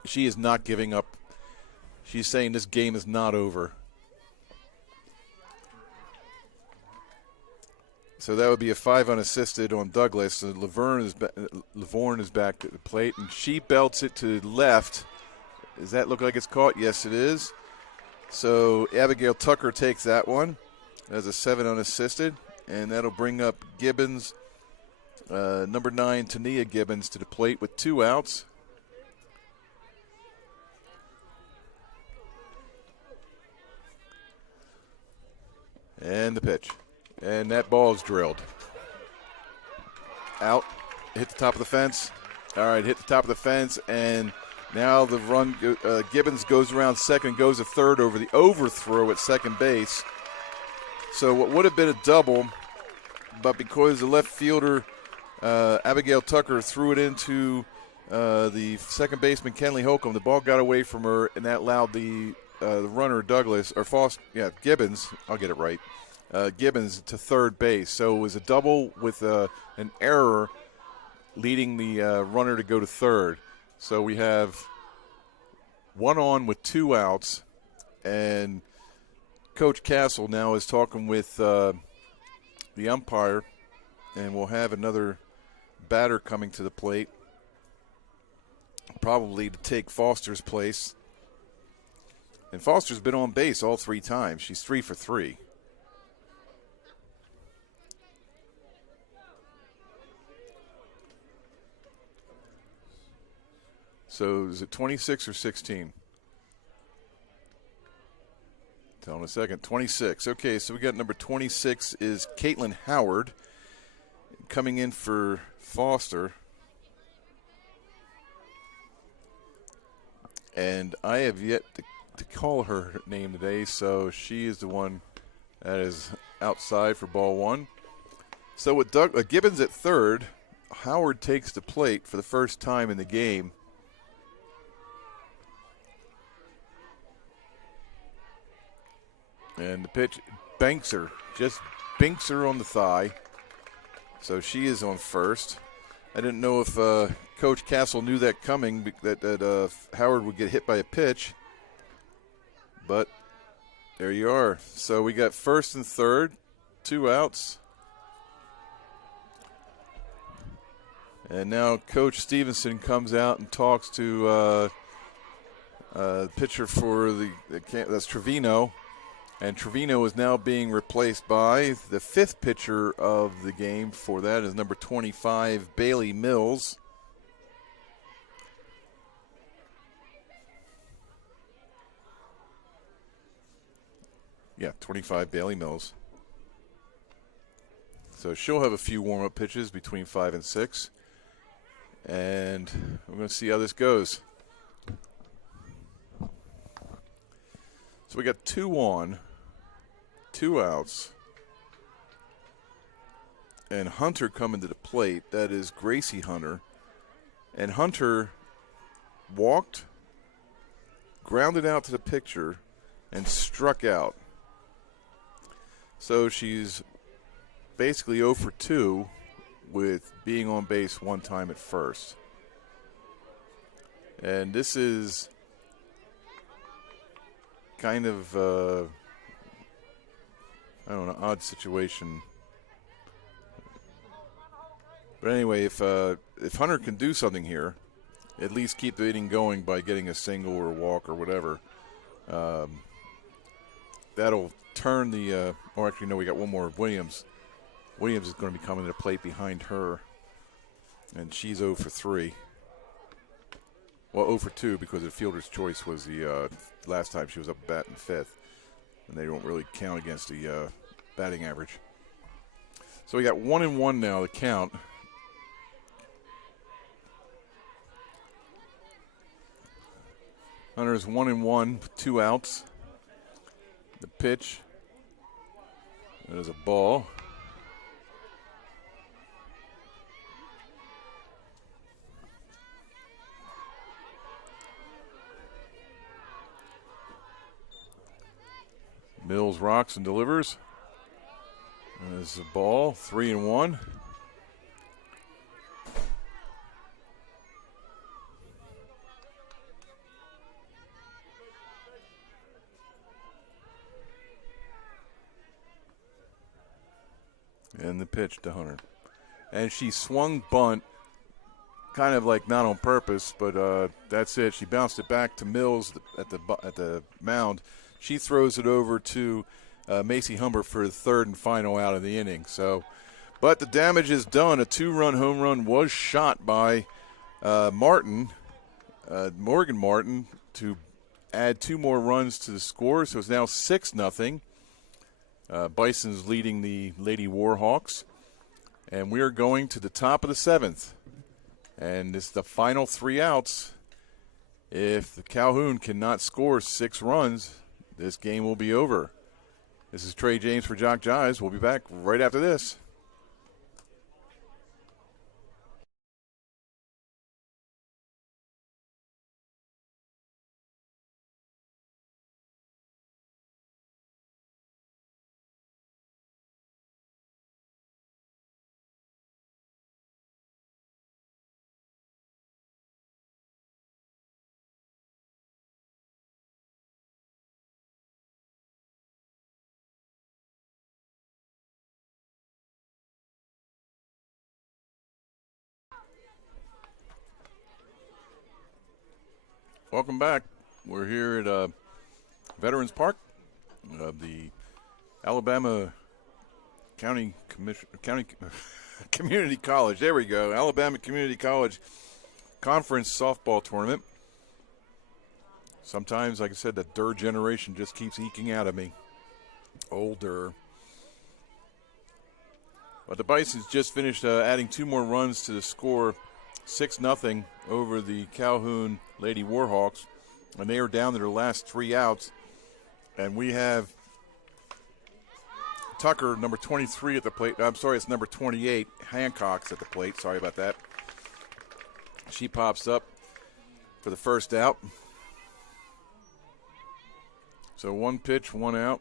She is not giving up. She's saying this game is not over. So that would be a 5 unassisted on Douglas. And Lavorne is back at the plate, and she belts it to left. Does that look like it's caught? Yes, it is. So Abigail Tucker takes that one as a 7 unassisted, and that'll bring up Gibbons, number 9, Tania Gibbons, to the plate with 2 outs. And the pitch. And that ball is drilled. Out. Hit the top of the fence. All right, hit the top of the fence, and now the run, Gibbons goes around second, goes to third over the overthrow at second base. So what would have been a double, but because the left fielder, Abigail Tucker, threw it into the second baseman, Kenley Holcomb, the ball got away from her, and that allowed the runner, Gibbons, I'll get it right, Gibbons to third base. So it was a double with an error leading the runner to go to third. So we have 1 on with 2 outs, and Coach Castle now is talking with the umpire, and we'll have another batter coming to the plate, probably to take Foster's place. And Foster's been on base all 3 times. She's 3 for 3. So is it 26 or 16? Tell in a second. 26. Okay, so we got number 26 is Caitlin Howard coming in for Foster. And I have yet to call her name today, so she is the one that is outside for ball 1. So with Gibbons at third, Howard takes the plate for the first time in the game. And the pitch banks her, just binks her on the thigh. So she is on first. I didn't know if Coach Castle knew that coming, that Howard would get hit by a pitch. But there you are. So we got first and third, 2 outs. And now Coach Stevenson comes out and talks to pitcher for that's Trevino. And Trevino is now being replaced by the 5th pitcher of the game. For that is number 25, Bailey Mills. Yeah, 25, Bailey Mills. So she'll have a few warm-up pitches between 5 and 6. And we're going to see how this goes. So we got 2 on, 2 outs. And Hunter coming to the plate. That is Gracie Hunter. And Hunter walked, grounded out to the pitcher, and struck out. So she's basically 0 for 2 with being on base 1 time at first. And this is kind of, I don't know, odd situation. But anyway, if Hunter can do something here, at least keep the inning going by getting a single or a walk or whatever, that'll turn the or actually no, we got one more. Williams is going to be coming to the plate behind her, and she's 0 for 3. Well, 0 for 2 because the fielder's choice was the last time she was up batting 5th, and they don't really count against the batting average. So we got 1-1 now to count. Hunter's 1-1 with 2 outs. The pitch. There's a ball. Mills rocks and delivers. There's a ball, 3-1. And the pitch to Hunter. And she swung bunt, kind of like not on purpose, but that's it. She bounced it back to Mills at the mound. She throws it over to Macy Humbert for the 3rd and final out of the inning. So, but the damage is done. A 2-run home run was shot by Morgan Martin, to add 2 more runs to the score. So it's now 6-0. Bison's leading the Lady Warhawks. And we are going to the top of the 7th. And it's the final 3 outs. If the Calhoun cannot score 6 runs, this game will be over. This is Trey James for JockJive. We'll be back right after this. Welcome back. We're here at Veterans Park of the Alabama County Community College. There we go. Alabama Community College Conference Softball Tournament. Sometimes, like I said, that Durr generation just keeps eking out of me. Older. But the Bisons just finished adding 2 more runs to the score, 6-0 over the Calhoun Lady Warhawks, and they are down to their last 3 outs. And we have Tucker, number 23 at the plate. I'm sorry, it's number 28. Hancock's at the plate. Sorry about that. She pops up for the first out. So 1 pitch, 1 out.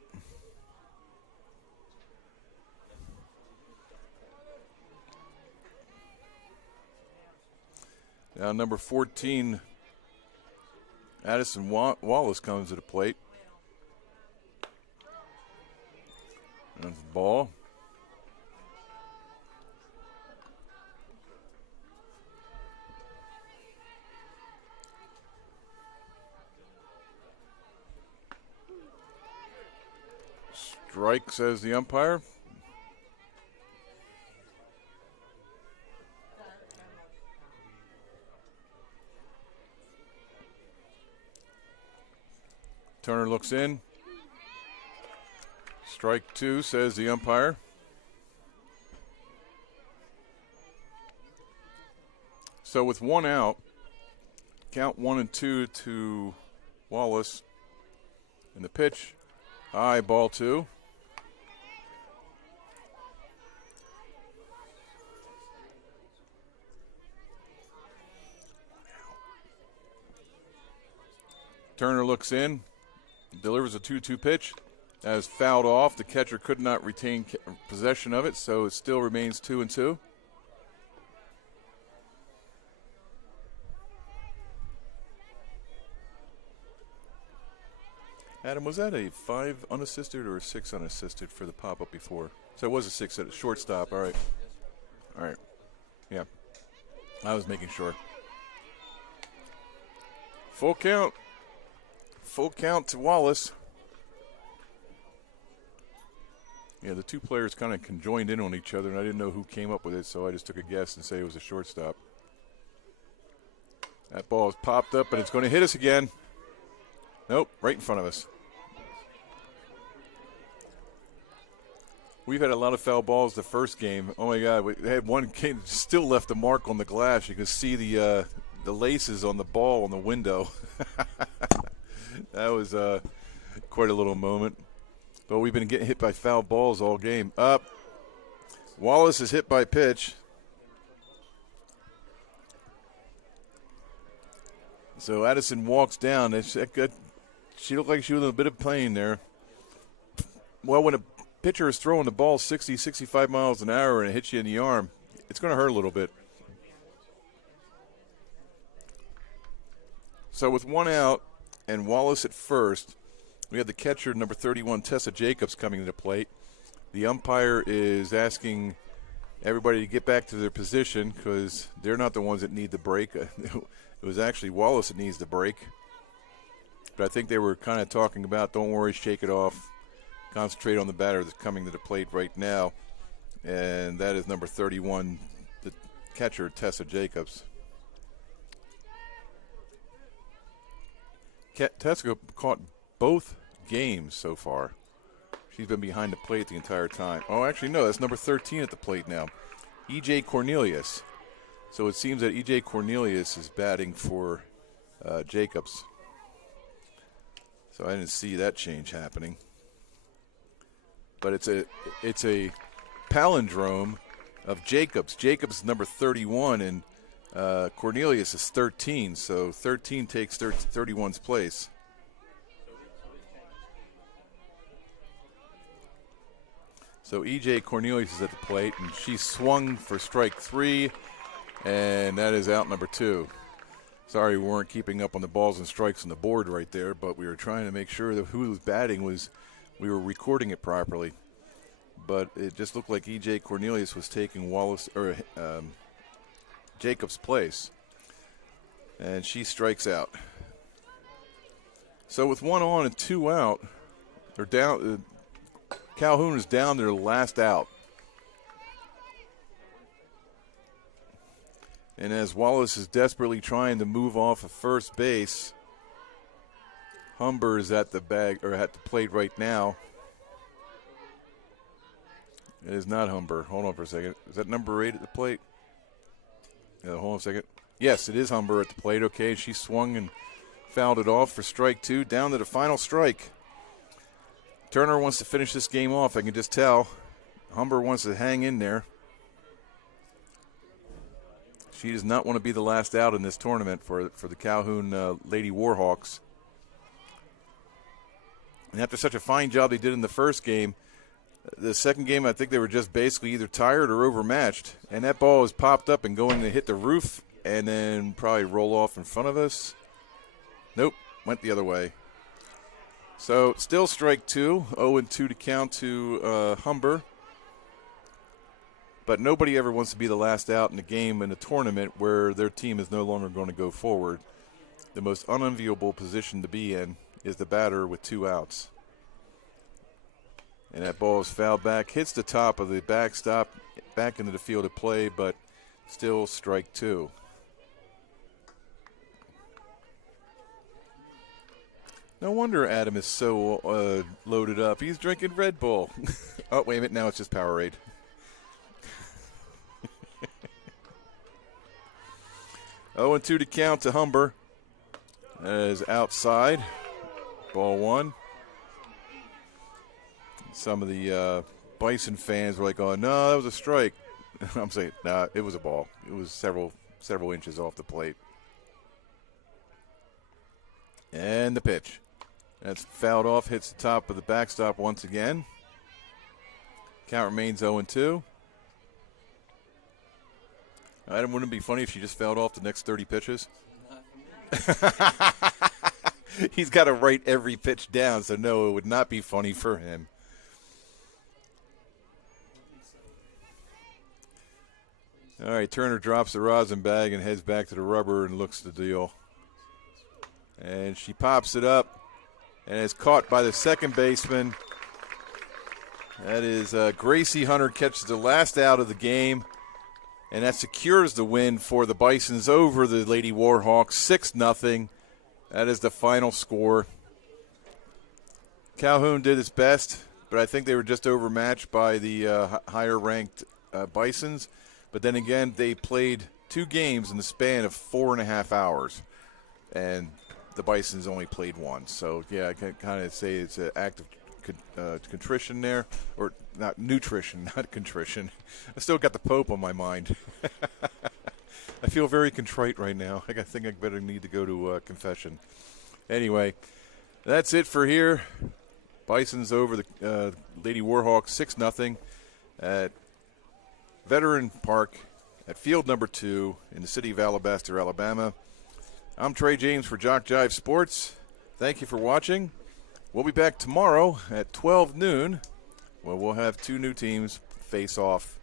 Now number 14, Addison Wallace comes to the plate. That's the ball. Strike, says the umpire. Turner looks in. Strike 2, says the umpire. So with 1 out, count 1 and 2 to Wallace. And the pitch, high, ball 2. Turner looks in, delivers a 2-2 pitch. That is fouled off. The catcher could not retain possession of it, so it still remains 2-2. Adam, was that a 5 unassisted or a 6 unassisted for the pop-up before? So it was a 6 at a shortstop. All right. All right. Yeah. I was making sure. Full count. Full count to Wallace. Yeah, the 2 players kind of conjoined in on each other, and I didn't know who came up with it, so I just took a guess and say it was a shortstop. That ball has popped up, and it's going to hit us again. Nope, right in front of us. We've had a lot of foul balls the first game. Oh, my God. They had one game still left a mark on the glass. You could see the laces on the ball on the window. That was quite a little moment. But we've been getting hit by foul balls all game. Up. Wallace is hit by pitch. So Addison walks down. She looked like she was in a bit of pain there. Well, when a pitcher is throwing the ball 60, 65 miles an hour and it hits you in the arm, it's going to hurt a little bit. So with 1 out and Wallace at first, we have the catcher, number 31, Tessa Jacobs, coming to the plate. The umpire is asking everybody to get back to their position because they're not the ones that need the break. It was actually Wallace that needs the break. But I think they were kind of talking about, don't worry, shake it off. Concentrate on the batter that's coming to the plate right now. And that is number 31, the catcher, Tessa Jacobs. Tessa caught both games so far. She's been behind the plate the entire time. Oh, actually, no, that's number 13 at the plate now. E.J. Cornelius. So it seems that E.J. Cornelius is batting for Jacobs. So I didn't see that change happening. But it's a palindrome of Jacobs. Jacobs is number 31, and Cornelius is 13. So 13 takes 31's place. So E.J. Cornelius is at the plate, and she swung for strike 3, and that is out number 2. Sorry we weren't keeping up on the balls and strikes on the board right there, but we were trying to make sure that who was batting was, we were recording it properly. But it just looked like E.J. Cornelius was taking Jacobs' place, and she strikes out. So with 1 on and 2 out, they're down. Calhoun is down their last out. And as Wallace is desperately trying to move off of first base, Humber is at the plate right now. It is not Humber. Hold on for a second. Is that number 8 at the plate? Hold on a second. Yes, it is Humber at the plate. Okay, she swung and fouled it off for strike 2. Down to the final strike. Turner wants to finish this game off. I can just tell. Humber wants to hang in there. She does not want to be the last out in this tournament for the Calhoun Lady Warhawks. And after such a fine job they did in the first game, the second game I think they were just basically either tired or overmatched. And that ball is popped up and going to hit the roof and then probably roll off in front of us. Nope, went the other way. So still strike 2, 0-2 to count to Humber. But nobody ever wants to be the last out in a game in a tournament where their team is no longer going to go forward. The most unenviable position to be in is the batter with 2 outs. And that ball is fouled back, hits the top of the backstop, back into the field of play, but still strike 2. No wonder Adam is so loaded up. He's drinking Red Bull. Oh, wait a minute. Now it's just Powerade. 0-2 to count to Humber. That is outside. Ball 1. Some of the Bison fans were like, oh, no, that was a strike. I'm saying, nah, it was a ball. It was several inches off the plate. And the pitch. That's fouled off, hits the top of the backstop once again. Count remains 0-2. Adam, wouldn't it be funny if she just fouled off the next 30 pitches? He's got to write every pitch down, so no, it would not be funny for him. All right, Turner drops the rosin bag and heads back to the rubber and looks the deal. And she pops it up and is caught by the second baseman. That is Gracie Hunter, catches the last out of the game. And that secures the win for the Bisons over the Lady Warhawks, 6-0. That is the final score. Calhoun did its best, but I think they were just overmatched by the higher-ranked Bisons. But then again, they played 2 games in the span of 4.5 hours, and the Bisons only played 1. So, yeah, I can kind of say it's an act of contrition there, or not nutrition, not contrition. I still got the Pope on my mind. I feel very contrite right now. I think I better need to go to confession. Anyway, that's it for here. Bison's over the Lady Warhawks 6-0 at Veteran Park at field number 2 in the city of Alabaster, Alabama. I'm Trey James for JockJive Sports. Thank you for watching. We'll be back tomorrow at 12 noon, where we'll have 2 new teams face off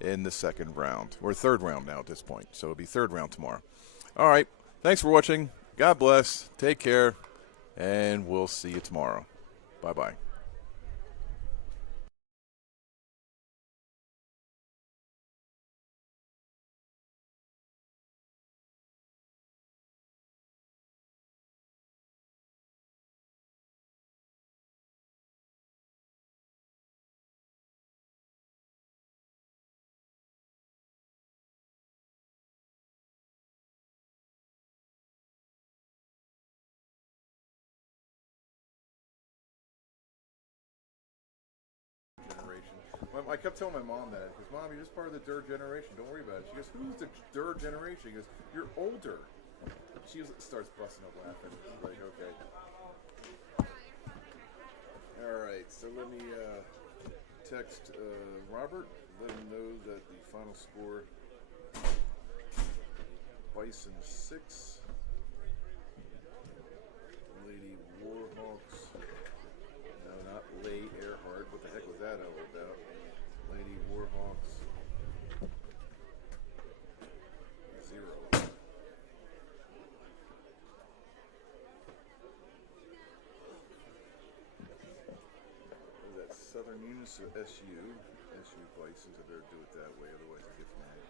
in the second round, or third round now at this point. So it'll be third round tomorrow. All right. Thanks for watching. God bless. Take care, and we'll see you tomorrow. Bye-bye. I kept telling my mom that, because, Mom, you're just part of the Durr generation. Don't worry about it. She goes, who's the Durr generation? She goes, you're older. She starts busting up laughing. She's like, okay. All right, so let me text Robert, let him know that the final score, Bison 6, Lady Warhawks, no, not Leigh Earhart. What the heck was that all about? Lady Warhawks 0. Union, so SU Bisons. I better do it that way, otherwise it gets mad.